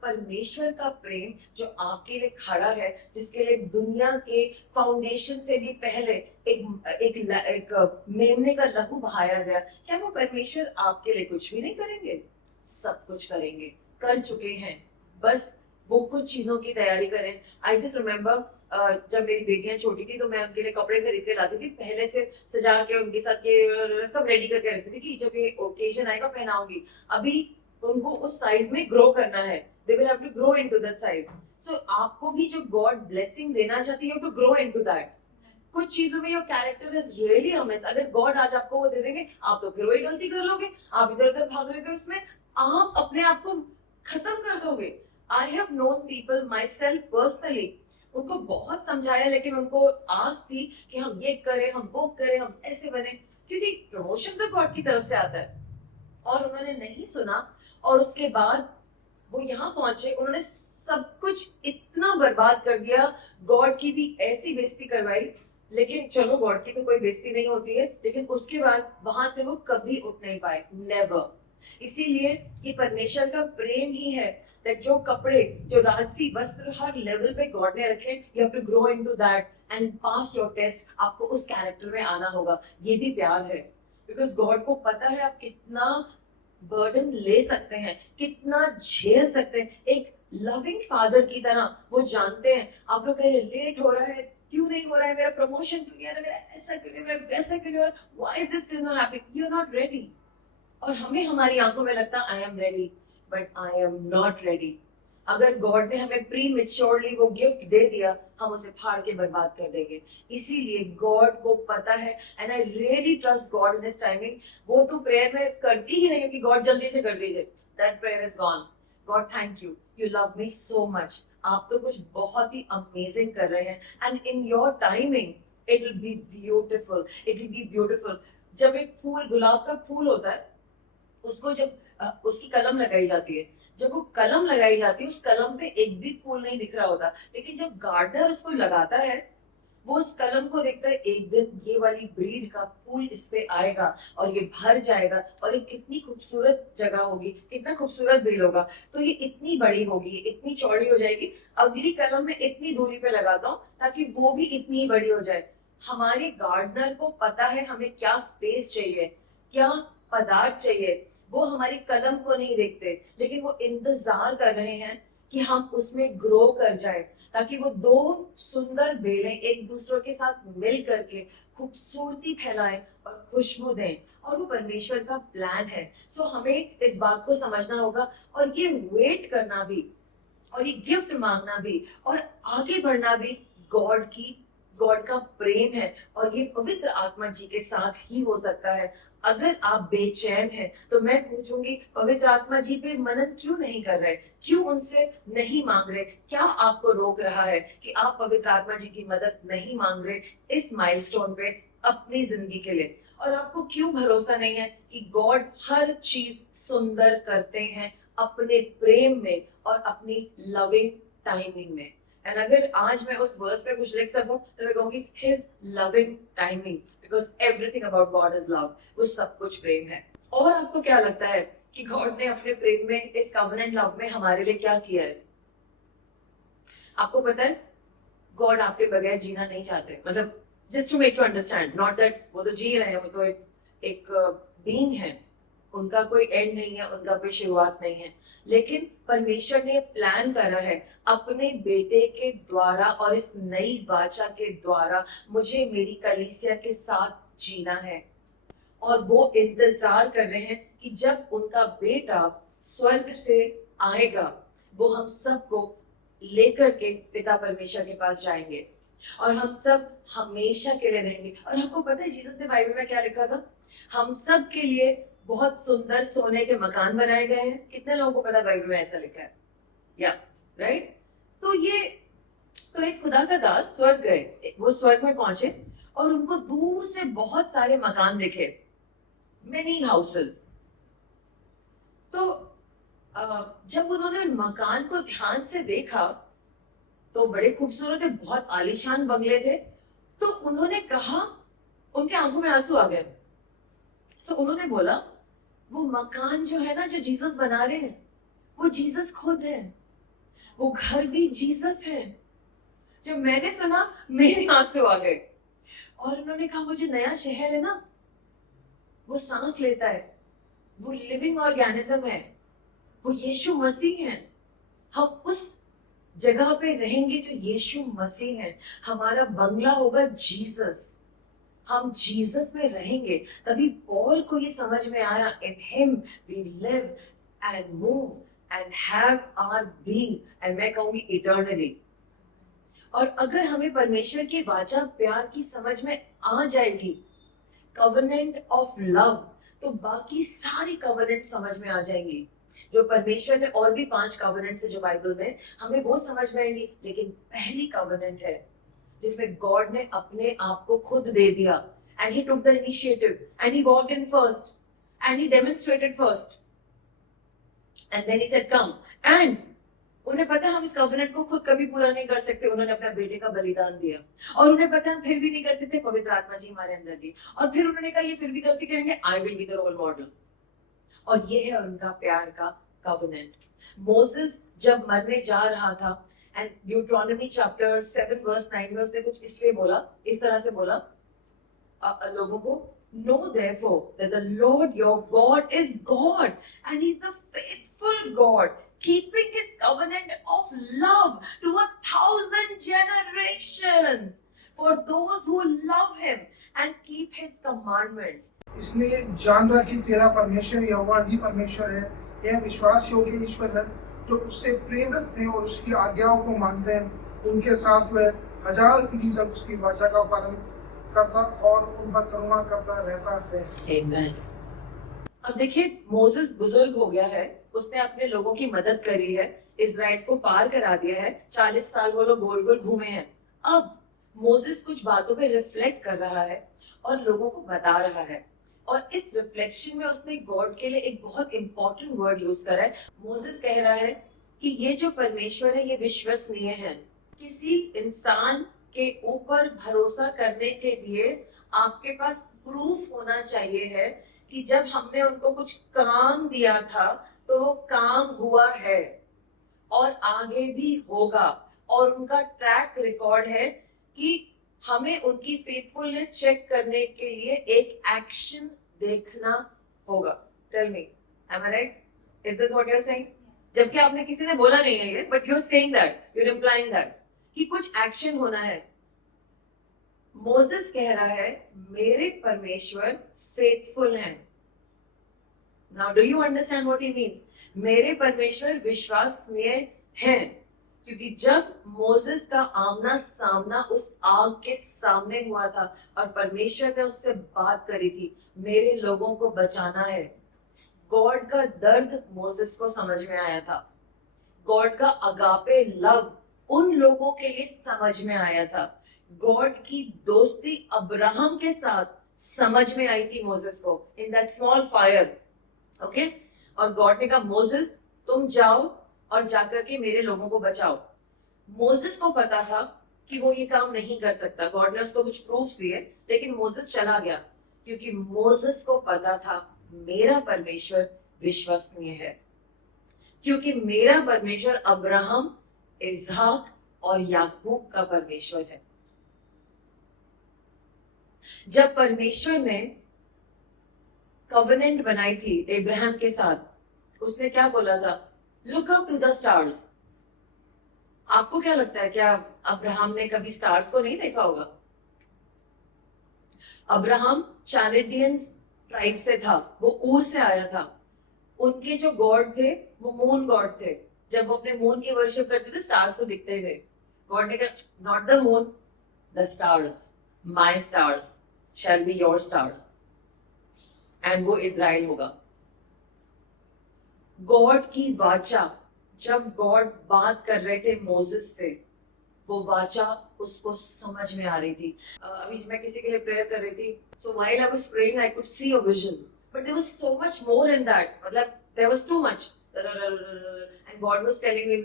परमेश्वर का प्रेम जो आपके लिए खड़ा है, जिसके लिए दुनिया के फाउंडेशन से भी पहले एक मेमने का लहू बहाया गया, क्या वो परमेश्वर आपके लिए कुछ भी नहीं करेंगे? सब कुछ करेंगे, कर चुके हैं, बस वो कुछ चीजों की तैयारी करें। आई जस्ट रिमेम्बर जब मेरी बेटियां छोटी थी तो मैं उनके लिए कपड़े खरीद के लाती थी, पहले से सजा के उनके साथ के सब रेडी करके रखती थी कि जब ये ओकेजन आएगा पहनाऊंगी। अभी उनको उस साइज में ग्रो करना है, they will have to grow into that size. So आपको भी जो गॉड ब्लेसिंग देना चाहती है, टू ग्रो इनटू दैट। कुछ चीजों में your character is really amazing. अगर गॉड आज आपको वो दे देंगे, आप तो फिर वही गलती कर लोगे, आप इधर उधर भाग रहे उसमें, आप अपने आप को खत्म कर दोगे। I have known people my self personally, उनको बहुत समझाया लेकिन उनको आस थी कि हम ये करें, हम वो करें, हम ऐसे बने, क्योंकि प्रमोशन तो गॉड की तरफ से आता है। और उन्होंने नहीं सुना और उसके बाद वो यहाँ पहुंचे, उन्होंने सब कुछ इतना बर्बाद कर दिया, गॉड की भी ऐसी बेइज्जती करवाई। लेकिन चलो, गॉड की तो कोई बेइज्जती नहीं होती है, लेकिन उसके बाद वहां से वो कभी उठ नहीं पाए, नेवर। इसीलिए ये परमेश्वर का प्रेम ही है that जो कपड़े, जो राजसी वस्त्र हर लेवल पे गॉड ने रखे, you have to grow into that and pass your test, आपको उस कैरेक्टर में आना होगा। ये भी प्यार है, बिकॉज गॉड को पता है आप कितना बर्डन ले सकते हैं, कितना झेल सकते हैं। एक लविंग फादर की तरह वो जानते हैं। आप लोग कह रहे लेट हो रहा है, क्यों नहीं हो रहा है, मेरा प्रमोशन क्यों नहीं आ रहा, मेरा ऐसा क्यों नहीं, मेरा वैसा क्यों नहीं हो रहा, why is this thing not happening, you are not ready. और हमें हमारी आंखों में लगता है I am ready, but I am not ready. अगर गॉड ने हमें प्री मेच्योरली वो गिफ्ट दे दिया, हम उसे फाड़ के बर्बाद कर देंगे। इसीलिए गॉड को पता है, and I really trust God in his timing. वो तो प्रेयर में करती ही नहीं है कि गॉड जल्दी से कर दीजिए, that prayer is gone. God thank you, you love me so much, आप तो कुछ बहुत ही अमेजिंग कर रहे हैं, and in your timing it will be beautiful, it will be beautiful. जब एक फूल, गुलाब का फूल होता है, उसको जब उसकी कलम लगाई जाती है, जब वो कलम लगाई जाती है, उस कलम पे एक भी फूल नहीं दिख रहा होता, लेकिन जब गार्डनर उसको लगाता है, वो उस कलम को देखता है, एक दिन ये वाली ब्रीड का फूल इस पे आएगा और ये भर जाएगा और ये कितनी खूबसूरत जगह होगी, कितना खूबसूरत बेल होगा, तो ये इतनी बड़ी होगी, इतनी चौड़ी हो जाएगी, अगली कलम में इतनी दूरी पे लगाता हूँ ताकि वो भी इतनी ही बड़ी हो जाए। हमारे गार्डनर को पता है हमें क्या स्पेस चाहिए, क्या पदार्थ चाहिए। वो हमारी कलम को नहीं देखते, लेकिन वो इंतजार कर रहे हैं कि हम उसमें ग्रो कर जाए, ताकि वो दो सुंदर बेलें एक दूसरे के साथ मिल करके खूबसूरती फैलाएं और खुशबू दें। और वो परमेश्वर का प्लान है। सो हमें इस बात को समझना होगा, और ये वेट करना भी, और ये गिफ्ट मांगना भी, और आगे बढ़ना भी गॉड का प्रेम है, और ये पवित्र आत्मा जी के साथ ही हो सकता है। अगर आप बेचैन हैं तो मैं पूछूंगी, पवित्र आत्मा जी पे मनन क्यों नहीं कर रहे, क्यों उनसे नहीं मांग रहे, क्या आपको रोक रहा है कि आप पवित्र आत्मा जी की मदद नहीं मांग रहे इस माइलस्टोन पे अपनी जिंदगी के लिए। और आपको क्यों भरोसा नहीं है कि गॉड हर चीज सुंदर करते हैं अपने प्रेम में और अपनी लविंग टाइमिंग में। एंड अगर आज मैं उस वर्स पे कुछ लिख सकूं तो मैं कहूंगी his loving timing, because everything about God is love, वो सब कुछ प्रेम है। और आपको क्या लगता है कि गॉड ने अपने प्रेम में, इस कवनेंट लव में हमारे लिए क्या किया है? आपको पता है, गॉड आपके बगैर जीना नहीं चाहते। मतलब just to make you understand, not that वो तो जी रहे हैं, वो तो एक बीइंग है, उनका कोई एंड नहीं है, उनका कोई शुरुआत नहीं है, लेकिन परमेश्वर ने प्लान करा है अपने बेटे के द्वारा और इस नई वाचा के द्वारा मुझे मेरी कलीसिया के साथ जीना है। और वो इंतजार कर रहे हैं कि जब उनका बेटा स्वर्ग से आएगा, वो हम सबको लेकर के पिता परमेश्वर के पास जाएंगे और हम सब हमेशा के लिए रहेंगे। और आपको पता है जीसस ने बाइबल में क्या लिखा था? हम सब के लिए बहुत सुंदर सोने के मकान बनाए गए हैं। कितने लोगों को पता है बाइबल में ऐसा लिखा है? या राइट? तो एक खुदा का दास स्वर्ग गए, वो स्वर्ग में पहुंचे और उनको दूर से बहुत सारे मकान दिखे, मेनी हाउसेस। तो जब उन्होंने मकान को ध्यान से देखा तो बड़े खूबसूरत थे, बहुत आलीशान बंगले थे। तो उन्होंने कहा, उनके आंखों में आंसू आ गए। सो उन्होंने बोला, वो मकान जो है ना, जो जीसस बना रहे हैं, वो जीसस खुद है, वो घर भी जीसस है। जब मैंने सुना मेरे आंसू आ गए। और उन्होंने कहा, वो जो नया शहर है ना, वो सांस लेता है, वो लिविंग ऑर्गेनिज्म है, वो यीशु मसीह है। हम उस जगह पे रहेंगे जो यीशु मसीह है। हमारा बंगला होगा जीसस, हम जीसस में रहेंगे। तभी पॉल को ये समझ में आया, in him we live and move and have our being, and मैं कहूंगी इटर्नली। और अगर हमें परमेश्वर की वाचा प्यार की समझ में आ जाएगी, कवनेंट ऑफ लव, तो बाकी सारी कवनेंट समझ में आ जाएंगी। जो परमेश्वर ने और भी 5 कवनेंट्स है जो बाइबल में, हमें वो समझ में आएंगी, लेकिन पहली कवनेंट है जिसमें गॉड ने अपने आप को खुद दे दिया, and he took the initiative and he walked in first and he demonstrated first and then he said come, and उन्हें पता है हम इस कवनेंट को खुद कभी पूरा नहीं कर सकते, उन्होंने अपने बेटे का बलिदान दिया, और उन्हें पता है हम फिर भी नहीं कर सकते, पवित्र आत्मा जी हमारे अंदर थी, और फिर उन्होंने कहा ये फिर भी गलती करेंगे, I will be the role model, और ये है उनका प्यार का कवनेंट। मोसेस जब मरने जा रहा था, एंड ड्यूटरोनॉमी चैप्टर 7 वर्स 9 में उसने कुछ इसलिए बोला, इस तरह से बोला लोगों को, know therefore that the Lord your God is God and he's the faithful God, keeping his covenant of love to 1,000 generations for those who love him and keep his commandments. इसलिए जान रहा कि तेरा परमेश्वर यहोवा ही परमेश्वर है, यह विश्वास योग्य ईश्वर है जो उससे प्रेम रखते हैं और उसकी आज्ञाओं को मानते हैं, उनके साथ वह 1000 पीढ़ी तक उसकी वाचा का पालन करता और उन पर करुणा करता रहता है। Amen. अब देखिए मोसेस बुजुर्ग हो गया है, उसने अपने लोगों की मदद करी है, इजराइल को पार करा दिया है, 40 साल वो लोग गोल गोल घूमे हैं। अब मोसेस कुछ बातों पे रिफ्लेक्ट कर रहा है और लोगों को बता रहा है, और इस रिफ्लेक्शन में उसने गॉड के लिए एक बहुत इंपॉर्टेंट वर्ड यूज करा है। मोसेस कह रहा है कि ये जो परमेश्वर है ये विश्वसनीय है। किसी इंसान के ऊपर भरोसा करने के लिए आपके पास प्रूफ होना चाहिए है कि जब हमने उनको कुछ काम दिया था तो वो काम हुआ है और आगे भी होगा, और उनका ट्रैक रिकॉर्ड है कि हमें उनकी फेथफुलनेस चेक करने के लिए एक एक्शन देखना होगा। Tell me, am I right? Is this what you are saying? जबकि आपने किसी ने बोला नहीं है ये, but you are saying that, you are implying that कि कुछ एक्शन होना है। मोसेस कह रहा है मेरे परमेश्वर फेथफुल हैं। Now do you understand what he means? मेरे परमेश्वर विश्वसनीय हैं, क्योंकि जब मोसेस का आमना सामना उस आग के सामने हुआ था और परमेश्वर ने उससे बात करी थी, मेरे लोगों को बचाना है, गॉड का दर्द मोसेस को समझ में आया था, गॉड का अगापे लव उन लोगों के लिए समझ में आया था, गॉड की दोस्ती अब्राहम के साथ समझ में आई थी मोसेस को in that small fire. Okay, और गॉड ने कहा मोसेस तुम जाओ और जाकर के मेरे लोगों को बचाओ। मोसेस को पता था कि वो ये काम नहीं कर सकता, गॉड ने उसको कुछ प्रूफ्स दिए, लेकिन मोसेस चला गया क्योंकि मोसेस को पता था मेरा परमेश्वर विश्वसनीय है, क्योंकि मेरा परमेश्वर अब्राहम, इसहाक और याकूब का परमेश्वर है। जब परमेश्वर ने कवेनेंट बनाई थी अब्राहम के साथ, उसने क्या बोला था? Look up to the stars. आपको क्या लगता है, क्या अब्राहम ने कभी स्टार्स को नहीं देखा होगा? अब्राहम चालिडियंस ट्राइब से था, वो ऊर से आया था, उनके जो गॉड थे वो मून गॉड थे। जब वो अपने मून की वर्शिप करते थे स्टार्स तो दिखते थे। गॉड ने कहा not the moon, the stars, my stars shall be your stars, and वो इजराइल होगा। गॉड की वाचा, जब गॉड बात कर रहे थे मोसेस से, वो वाचा उसको समझ में आ रही थी। अभी मैं किसी के लिए प्रेयर कर रही थी, so while I was praying I could see a vision, but there was so much more in that, मतलब there was too much and God was telling me.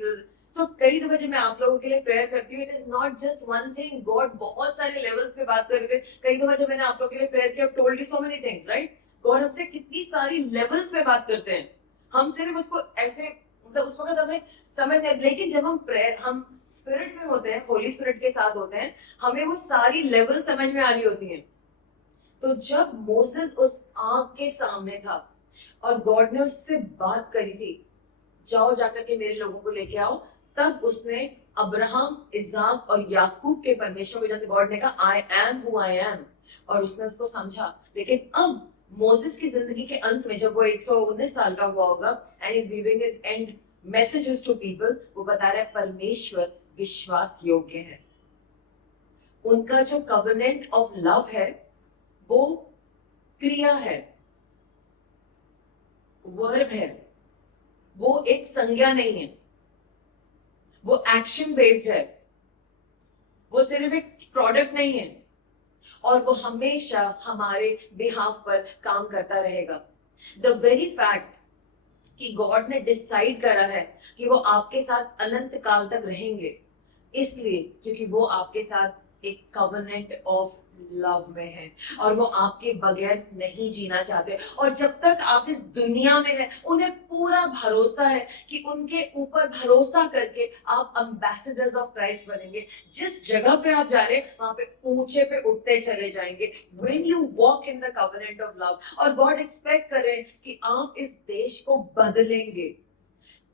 So कई दफे जब मैं आप लोगों के लिए प्रेयर करती हूँ, it is not just one thing, God बहुत सारे लेवल्स पे बात कर रहे थे। कई दफे जब मैंने आप लोगों के लिए प्रेयर किया, told you so many things, right? God हमसे कितनी सारी लेवल्स पे बात करते हैं, हम सिर्फ उसको ऐसे, मतलब उस वक्त हमें समझ नहीं, लेकिन जब हम प्रेयर, हम स्पिरिट में होते हैं, होली स्पिरिट के साथ होते हैं, हमें वो सारी लेवल समझ में आ रही होती हैं। तो जब मोसेस उस आग के सामने था और गॉड ने उससे बात करी थी, जाओ जाकर के मेरे लोगों को लेके आओ, तब उसने अब्राहम, इसहाक और याकूब के परमेश्वर को जानते, गॉड ने कहा I am who I am, और उसने उसको समझा। लेकिन अब मोसेस की जिंदगी के अंत में, जब वो 119 साल का हुआ होगा and is giving his and messages to people, वो बता रहा है परमेश्वर विश्वास योग्य है। उनका जो कवेनेंट ऑफ लव है वो क्रिया है, वर्ब है, वो एक संज्ञा नहीं है, वो एक्शन बेस्ड है, वो सिर्फ एक प्रोडक्ट नहीं है, और वो हमेशा हमारे बिहाफ पर काम करता रहेगा। द वेरी फैक्ट कि गॉड ने डिसाइड करा है कि वो आपके साथ अनंत काल तक रहेंगे, इसलिए क्योंकि वो आपके साथ एक कवनेंट ऑफ लव में है, और वो आपके बगैर नहीं जीना चाहते। और जब तक आप इस दुनिया में हैं, उन्हें पूरा भरोसा है कि उनके ऊपर भरोसा करके आप एम्बेसडर्स ऑफ क्राइस्ट बनेंगे। जिस जगह पे आप जा रहे हैं वहां पे ऊंचे पे उठते चले जाएंगे, when you walk in the covenant of love। और गॉड एक्सपेक्ट कर रहे हैं कि आप इस देश को बदलेंगे।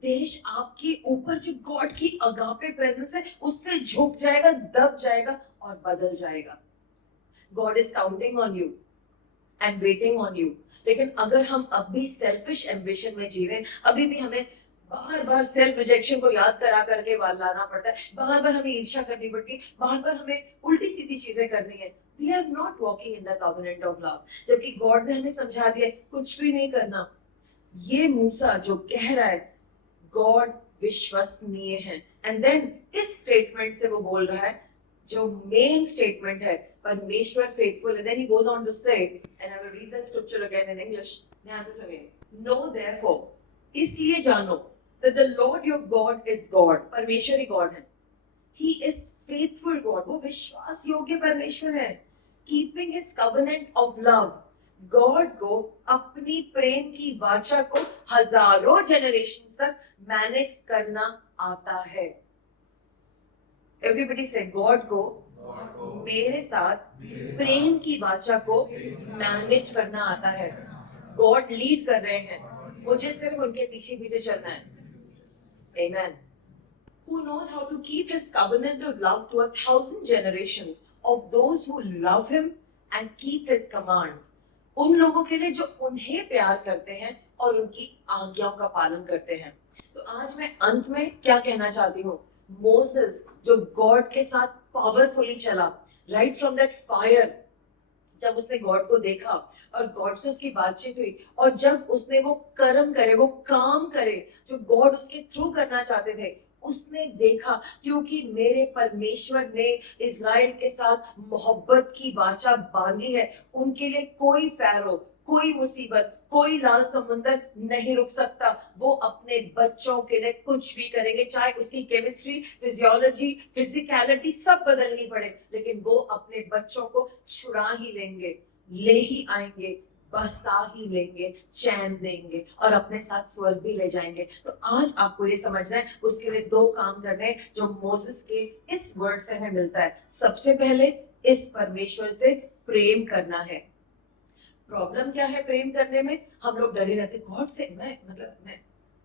देश आपके ऊपर जो गॉड की अगापे प्रेजेंस है उससे झुक जाएगा, दब जाएगा और बदल जाएगा। God is counting on you and waiting on you. लेकिन अगर हम अब भी सेल्फिश एम्बिशन में जी रहे हैं, अभी भी हमें बार बार सेल्फ रिजेक्शन को याद करा करके लाना पड़ता है, बार बार हमें ईर्ष्या करनी पड़ती है, बार बार हमें उल्टी सीधी चीजें करनी है, we are not walking in the covenant of love. जबकि गॉड ने हमें समझा दिया कुछ भी नहीं करना। ये मूसा जो कह रहा है गॉड विश्वसनीय है, एंड देन इस स्टेटमेंट से वो बोल रहा है जो मेन स्टेटमेंट है, परमेश्वर फेथफुल है। Then he goes on to say, and I will read that scripture again in English, ध्यान से सुनिए। नो देयरफॉर, इसलिए जानो, that the Lord your God is God, परमेश्वर ही गॉड है। He is faithful God, वो विश्वास योग्य परमेश्वर है। Keeping his covenant of love, God को अपनी प्रेम की वाचा को हजारों जनरेशन तक मैनेज करना आता है। एवरीबडी से, गॉड को मेरे साथ प्रेम की वाचा को मैनेज करना आता है। गॉड लीड कर रहे हैं, मुझे सिर्फ उनके पीछे पीछे चलना है। Amen. Who knows how to keep his covenant of love to 1,000 generations of those who love him and keep his commands. उन लोगों के लिए जो उन्हें प्यार करते हैं और उनकी आज्ञाओं का पालन करते हैं। तो आज मैं अंत में क्या कहना चाहती हूँ, मोसेस जो गॉड के साथ पावरफुली चला, राइट फ्रॉम दैट फायर, जब उसने गॉड को देखा और गॉड से उसकी बातचीत हुई, और जब उसने वो कर्म करे, वो काम करे जो गॉड उसके थ्रू करना चाहते थे, उसने देखा क्योंकि मेरे परमेश्वर ने इज़राइल के साथ मोहब्बत की वाचा बांधी है, उनके लिए कोई फैरो, कोई मुसीबत, कोई लाल समुंदर नहीं रुक सकता। वो अपने बच्चों के लिए कुछ भी करेंगे, चाहे उसकी केमिस्ट्री, फिजियोलॉजी, फिजिकलिटी सब बदलनी पड़े, लेकिन वो अपने बच्चों को छुड़ा ही लेंगे, ले ही आएंगे, बसा ही लेंगे, चैन देंगे और अपने साथ स्वर्ग भी ले जाएंगे। तो आज आपको ये समझना है, उसके लिए दो काम करने हैं जो मोसेस के इस वर्ड से हमें मिलता है। सबसे पहले इस परमेश्वर से प्रेम करना है। प्रॉब्लम क्या है प्रेम करने में, हम लोग डरे रहते, गॉड से मैं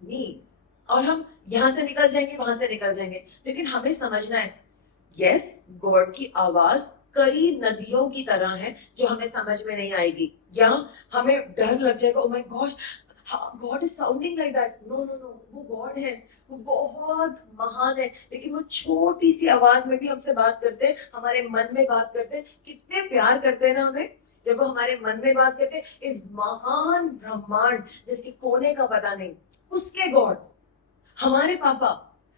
नहीं, और हम यहाँ से निकल जाएंगे, वहां से निकल जाएंगे। लेकिन हमें समझना है, यस, गॉड की आवाज कई नदियों की तरह है जो हमें समझ में नहीं आएगी, या हमें डर लग जाएगा, oh my God, God is sounding like that. No no no, वो गॉड है, वो बहुत महान है, लेकिन वो छोटी सी आवाज में भी हमसे बात करते हैं, हमारे मन में बात करते हैं। कितने प्यार करते हैं ना हमें जब वो हमारे मन में बात करते हैं। इस महान ब्रह्मांड जिसके कोने का पता नहीं, उसके गॉड, हमारे पापा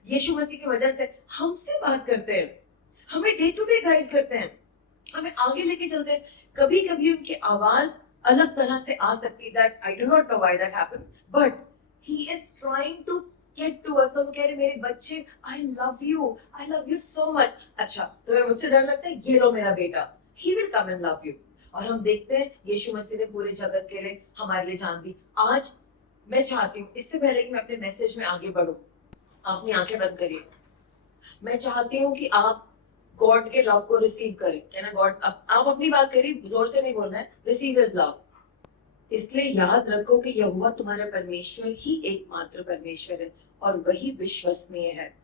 यीशु मसीह की वजह से हमसे बात करते हैं, हमें डे टू डे गाइड करते हैं, हमें आगे लेके चलते हैं। कभी कभी उनकी आवाज अलग तरह से आ सकती है, that I do not know why that happens, but he is trying to get to us. हम कह रहे मेरे बच्चे, I love you so much. अच्छा, तुम्हें मुझसे डर लगता है, ये लो मेरा बेटा, he will come and love you. और हम देखते हैं यीशु मसीह ने पूरे जगत के लिए हमारे लिए जान दी। आज मैं चाहती हूँ, इससे पहले कि मैं अपने मैसेज में आगे बढ़ूं, अपनी आंखें बंद करिए। मैं चाहती हूँ कि आप गॉड के लव को रिसीव करें। कहना गॉड, आप अपनी बात करिए, जोर से नहीं बोलना है, रिसीव हिज लव। इसलिए याद रखो कि यहोवा तुम्हारा परमेश्वर ही एकमात्र परमेश्वर है और वही विश्वसनीय है।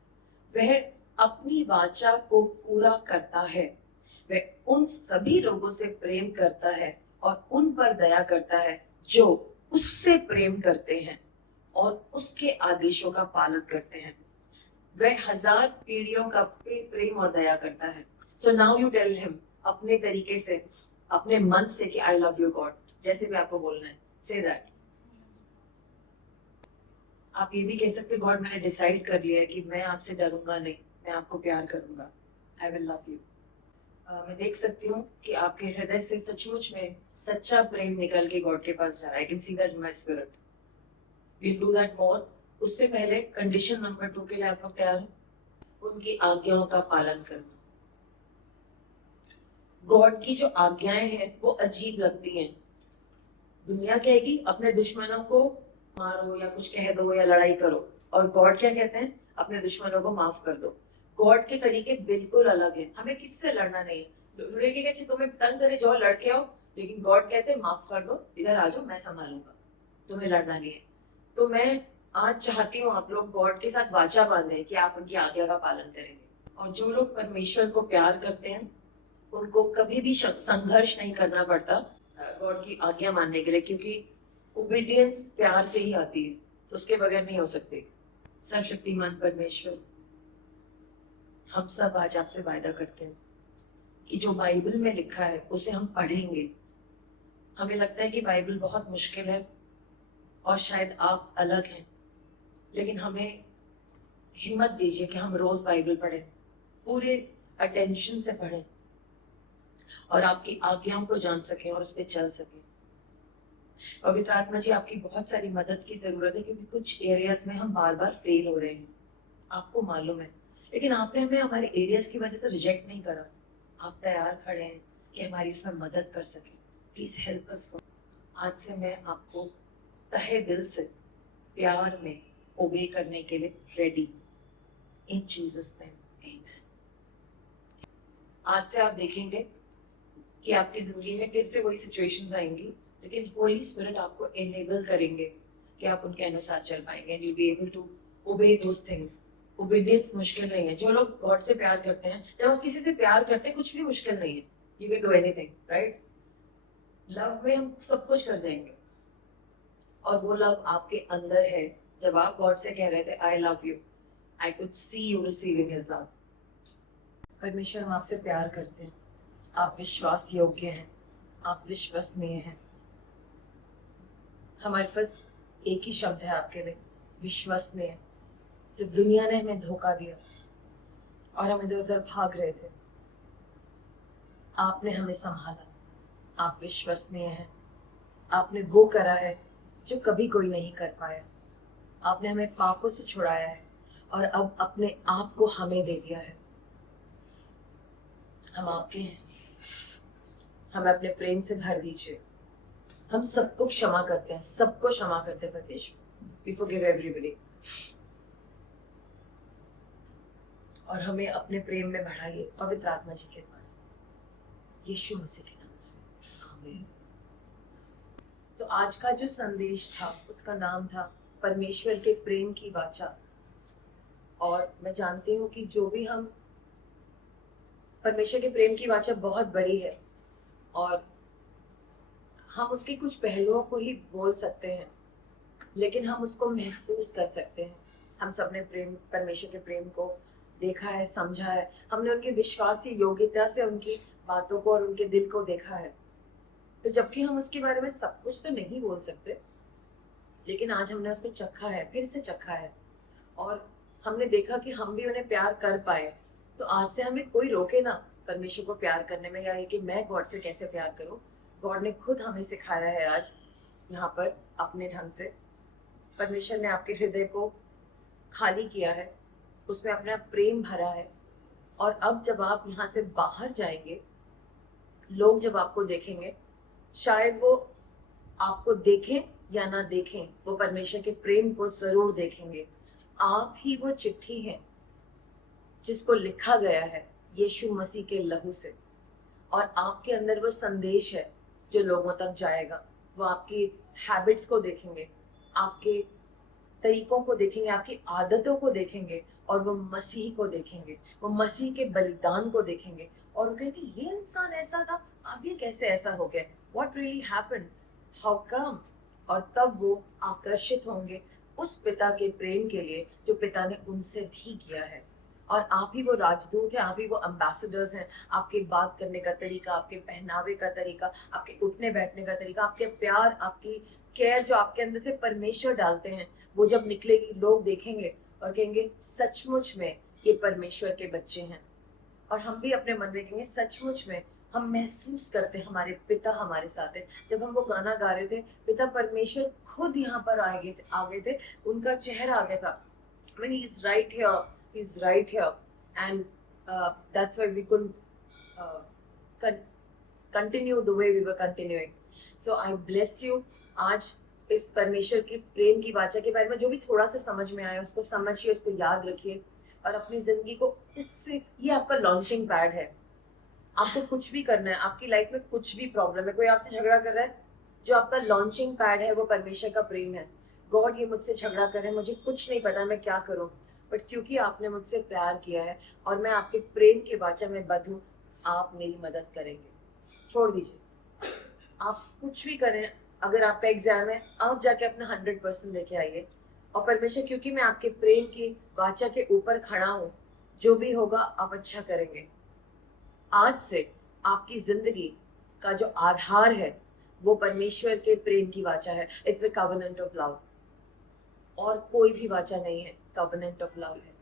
वह अपनी वाचा को पूरा करता है, वह उन सभी लोगों से प्रेम करता है और उन पर दया करता है जो उससे प्रेम करते हैं और उसके आदेशों का पालन करते हैं। वह 1000 पीढ़ियों का प्रेम और दया करता है। So now you tell him अपने तरीके से, अपने मन से कि आई लव यू गॉड, जैसे भी आपको बोलना है, से दैट। आप ये भी कह सकते हैं गॉड मैंने डिसाइड कर लिया है कि मैं आपसे डरूंगा नहीं, मैं आपको प्यार करूंगा, आई विल लव यू। मैं देख सकती हूँ कि आपके हृदय से सचमुच में सच्चा प्रेम निकल के गॉड के पास जा रहा है। I can see that in my spirit. We do that more. उससे पहले कंडीशन नंबर 2 के लिए आप लोग तैयार हैं? उनकी आज्ञाओं का पालन करना। गॉड की जो आज्ञाएं हैं वो अजीब लगती हैं। दुनिया कहेगी अपने दुश्मनों को मारो या कुछ कह दो या लड़ाई करो, और गॉड क्या कहते हैं? अपने दुश्मनों को माफ कर दो। गॉड के तरीके बिल्कुल अलग हैं। हमें किससे लड़ना नहीं है। लोग कहते तुम्हें तंग करे जाओ लड़के आओ, लेकिन गॉड कहते हैं माफ कर दो, इधर आ जाओ, मैं संभालूंगा, तुम्हें लड़ना नहीं है। तो मैं आज चाहती हूँ आप लोग गॉड के साथ वाचा बांधे कि आप उनकी आज्ञा का पालन करेंगे। और जो लोग परमेश्वर को प्यार करते हैं उनको कभी भी संघर्ष नहीं करना पड़ता गॉड की आज्ञा मानने के लिए, क्योंकि ओबीडियंस प्यार से ही आती है, उसके बगैर नहीं हो सकती। सर्वशक्तिमान परमेश्वर, हम सब आज आपसे वायदा करते हैं कि जो बाइबल में लिखा है उसे हम पढ़ेंगे। हमें लगता है कि बाइबल बहुत मुश्किल है और शायद आप अलग हैं, लेकिन हमें हिम्मत दीजिए कि हम रोज बाइबल पढ़ें, पूरे अटेंशन से पढ़ें और आपकी आज्ञाओं को जान सकें और उस पर चल सकें। पवित्र आत्मा जी, आपकी बहुत सारी मदद की जरूरत है, क्योंकि कुछ एरियाज में हम बार बार फेल हो रहे हैं, आपको मालूम है, लेकिन आपने हमें हमारे एरियाज की वजह से रिजेक्ट नहीं करा। आप तैयार खड़े हैं कि हमारी उसमें मदद कर सके। Please help us. आज से मैं आपको तहे दिल से प्यार में ओबे करने के लिए रेडी, इन जीसस नेम, आमीन। आज से आप देखेंगे कि आपकी जिंदगी में फिर से वही सिचुएशंस आएंगी, लेकिन होली स्पिरिट आपको एनेबल करेंगे कि आप उनके अनुसार चल पाएंगे and you be able to obey those things. Obedience मुश्किल नहीं है। जो लोग गॉड से प्यार करते हैं, जब आप किसी से प्यार करते हैं कुछ भी मुश्किल नहीं है, you can do anything, right? Love में हम सब कुछ कर जाएंगे, और वो लव आपके अंदर है। जब आप गॉड से कह रहे थे आई love you, I could C you receiving his love. परमेश्वर, हम आपसे प्यार करते हैं, आप विश्वास योग्य हैं, आप विश्वसनीय हैं। हमारे पास एक ही शब्द है आपके लिए, विश्वसनीय। जब दुनिया ने हमें धोखा दिया और हम इधर उधर भाग रहे थे, आपने हमें संभाला। आप विश्वसनीय हैं। आपने वो करा है जो कभी कोई नहीं कर पाया। आपने हमें पापों से छुड़ाया है और अब अपने आप को हमें दे दिया है। हम आपके हैं, हमें अपने प्रेम से भर दीजिए। हम सबको क्षमा करते हैं, सबको क्षमा करते हैं परमेश्वर। We forgive everybody. और हमें अपने प्रेम में बढ़ाइए पवित्र आत्मा जी के द्वारा, यीशु मसीह के नाम से, आमीन। सो आज का जो संदेश था उसका नाम था परमेश्वर के प्रेम की वाचा। और मैं जानती हूँ कि जो भी हम, परमेश्वर के प्रेम की वाचा बहुत बड़ी है और हम उसके कुछ पहलुओं को ही बोल सकते हैं, लेकिन हम उसको महसूस कर सकते हैं। हम सबने प्रेम, परमेश्वर के प्रेम को देखा है, समझा है। हमने उनकी विश्वासी योग्यता से उनकी बातों को और उनके दिल को देखा है। तो जबकि हम उसके बारे में सब कुछ तो नहीं बोल सकते, लेकिन आज हमने उसको चखा है, फिर से चखा है, और हमने देखा कि हम भी उन्हें प्यार कर पाए। तो आज से हमें कोई रोके ना परमेश्वर को प्यार करने में, या ये कि मैं गॉड से कैसे प्यार करूं। गॉड ने खुद हमें सिखाया है आज यहाँ पर अपने ढंग से। परमेश्वर ने आपके हृदय को खाली किया है, उसमें अपना प्रेम भरा है। और अब जब आप यहाँ से बाहर जाएंगे, लोग जब आपको देखेंगे, शायद वो आपको देखें या ना देखें, वो परमेश्वर के प्रेम को जरूर देखेंगे। आप ही वो चिट्ठी हैं जिसको लिखा गया है यीशु मसीह के लहू से, और आपके अंदर वो संदेश है जो लोगों तक जाएगा। वो आपकी हैबिट्स को देखेंगे, आपके तरीकों को देखेंगे, आपकी आदतों को देखेंगे, और वो मसीह को देखेंगे, वो मसीह के बलिदान को देखेंगे, और वो कहेंगे ये इंसान ऐसा था, अब ये कैसे ऐसा हो गया, what really happened, how come. और तब वो आकर्षित होंगे उस पिता के प्रेम के लिए जो पिता ने उनसे भी किया है। और आप ही वो राजदूत हैं, आप ही वो एम्बेसडर्स हैं। आपके बात करने का तरीका, आपके पहनावे का तरीका, आपके उठने बैठने का तरीका, आपके प्यार, आपकी केयर जो आपके अंदर से परमेश्वर डालते हैं, वो जब निकलेगी लोग देखेंगे और कहेंगे सचमुच में ये परमेश्वर के बच्चे हैं। और हम भी अपने मन में कहेंगे सचमुच में हम महसूस करते हैं हमारे पिता हमारे साथ है। जब हम वो गाना गा रहे थे, पिता परमेश्वर खुद यहाँ पर आ गए थे, उनका चेहरा आ गया था। When he's right here, he's right here, and that's why we couldn't con- continue the way we were continuing. So I bless you. आज इस परमेश्वर की प्रेम की वाचा के बारे में जो भी थोड़ा सा समझ में आया उसको समझिए, उसको याद रखिए और अपनी जिंदगी को इससे, ये आपका लॉन्चिंग पैड है। आपको कुछ भी करना है, आपकी लाइफ में कुछ भी प्रॉब्लम है, कोई आपसे झगड़ा कर रहा है, जो आपका लॉन्चिंग पैड है वो परमेश्वर का प्रेम है। गॉड ये मुझसे झगड़ा कर रहे हैं, मुझे कुछ नहीं पता मैं क्या करूं, बट क्योंकि आपने मुझसे प्यार किया है और मैं आपके प्रेम के वाचा में बद्ध हूँ, आप मेरी मदद करेंगे। छोड़ दीजिए, आप कुछ भी करें, अगर आपका एग्जाम है आप जाके अपना 100% लेके आइए और परमेश्वर क्योंकि मैं आपके प्रेम की वाचा के ऊपर खड़ा हूँ, जो भी होगा आप अच्छा करेंगे। आज से आपकी जिंदगी का जो आधार है वो परमेश्वर के प्रेम की वाचा है। It's the covenant of love, और कोई भी वाचा नहीं है, कवेनेंट ऑफ लव है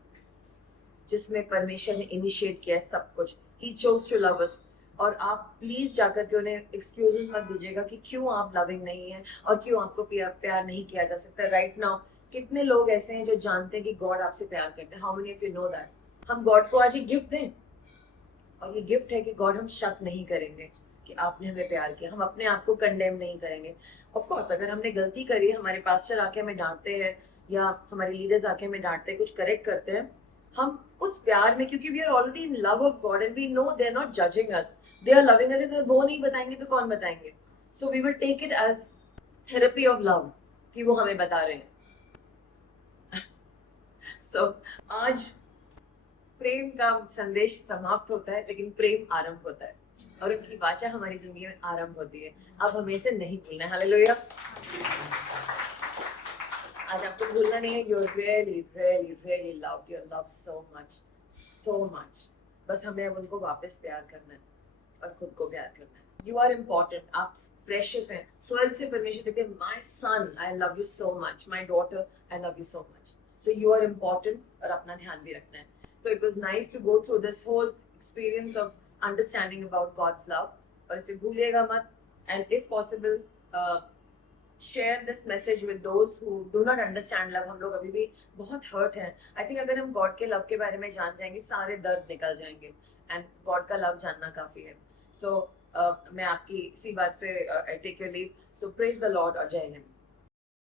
जिसमें परमेश्वर ने इनिशिएट किया है सब कुछ। He chose to love us. और आप प्लीज जाकर के उन्हें एक्सक्यूजेस मत दीजिएगा कि क्यों आप लविंग नहीं है और क्यों आपको प्यार नहीं किया जा सकता। राइट नाउ कितने लोग ऐसे हैं जो जानते हैं कि गॉड आपसे प्यार करते हैं? How many of you know that? हम गॉड को आज एक गिफ्ट दें, और ये गिफ्ट है कि गॉड हम शक नहीं करेंगे कि आपने हमें प्यार किया, हम अपने आप को कंडेम नहीं करेंगे। ऑफ कोर्स अगर हमने गलती करी, हमारे पास्टर आके हमें डांटते हैं या हमारे लीडर्स आके हमें डांटते हैं, कुछ करेक्ट करते हैं, हम उस प्यार में, क्योंकि we are already in love of God and we know they are not judging us, they are loving us. अगर वो नहीं बताएंगे तो कौन बताएंगे? So we will take it as therapy of love कि वो हमें बता रहे हैं। सो आज प्रेम का संदेश समाप्त होता है, लेकिन प्रेम आरंभ होता है और उनकी वाचा हमारी जिंदगी में आरंभ होती है। अब हमें इसे नहीं भूलना है। हालेलुया। आज आपको भूलना नहीं है, you are really really really loved, you are loved so much. बस हमें अब उनको वापस प्यार करना है और खुद को प्यार करना है। यू आर इम्पोर्टेंट, आप प्रेशियस हैं। स्वर्ग से परमेश्वर कहते हैं my son I love you so much, my daughter I love you so much. So you are important और अपना ध्यान भी रखना है। So it was nice to go through this whole experience of understanding about God's love. और इसे भूलिएगा मत, and if possible share this message with those who do not understand love. हम लोग अभी भी बहुत hurt हैं। I think अगर हम God के love के बारे में जान जाएंगे, सारे दर्द निकल जाएंगे, and God का love जानना काफी है। So मैं आपकी इसी बात से I take your leave. So praise the Lord और जय हिंद।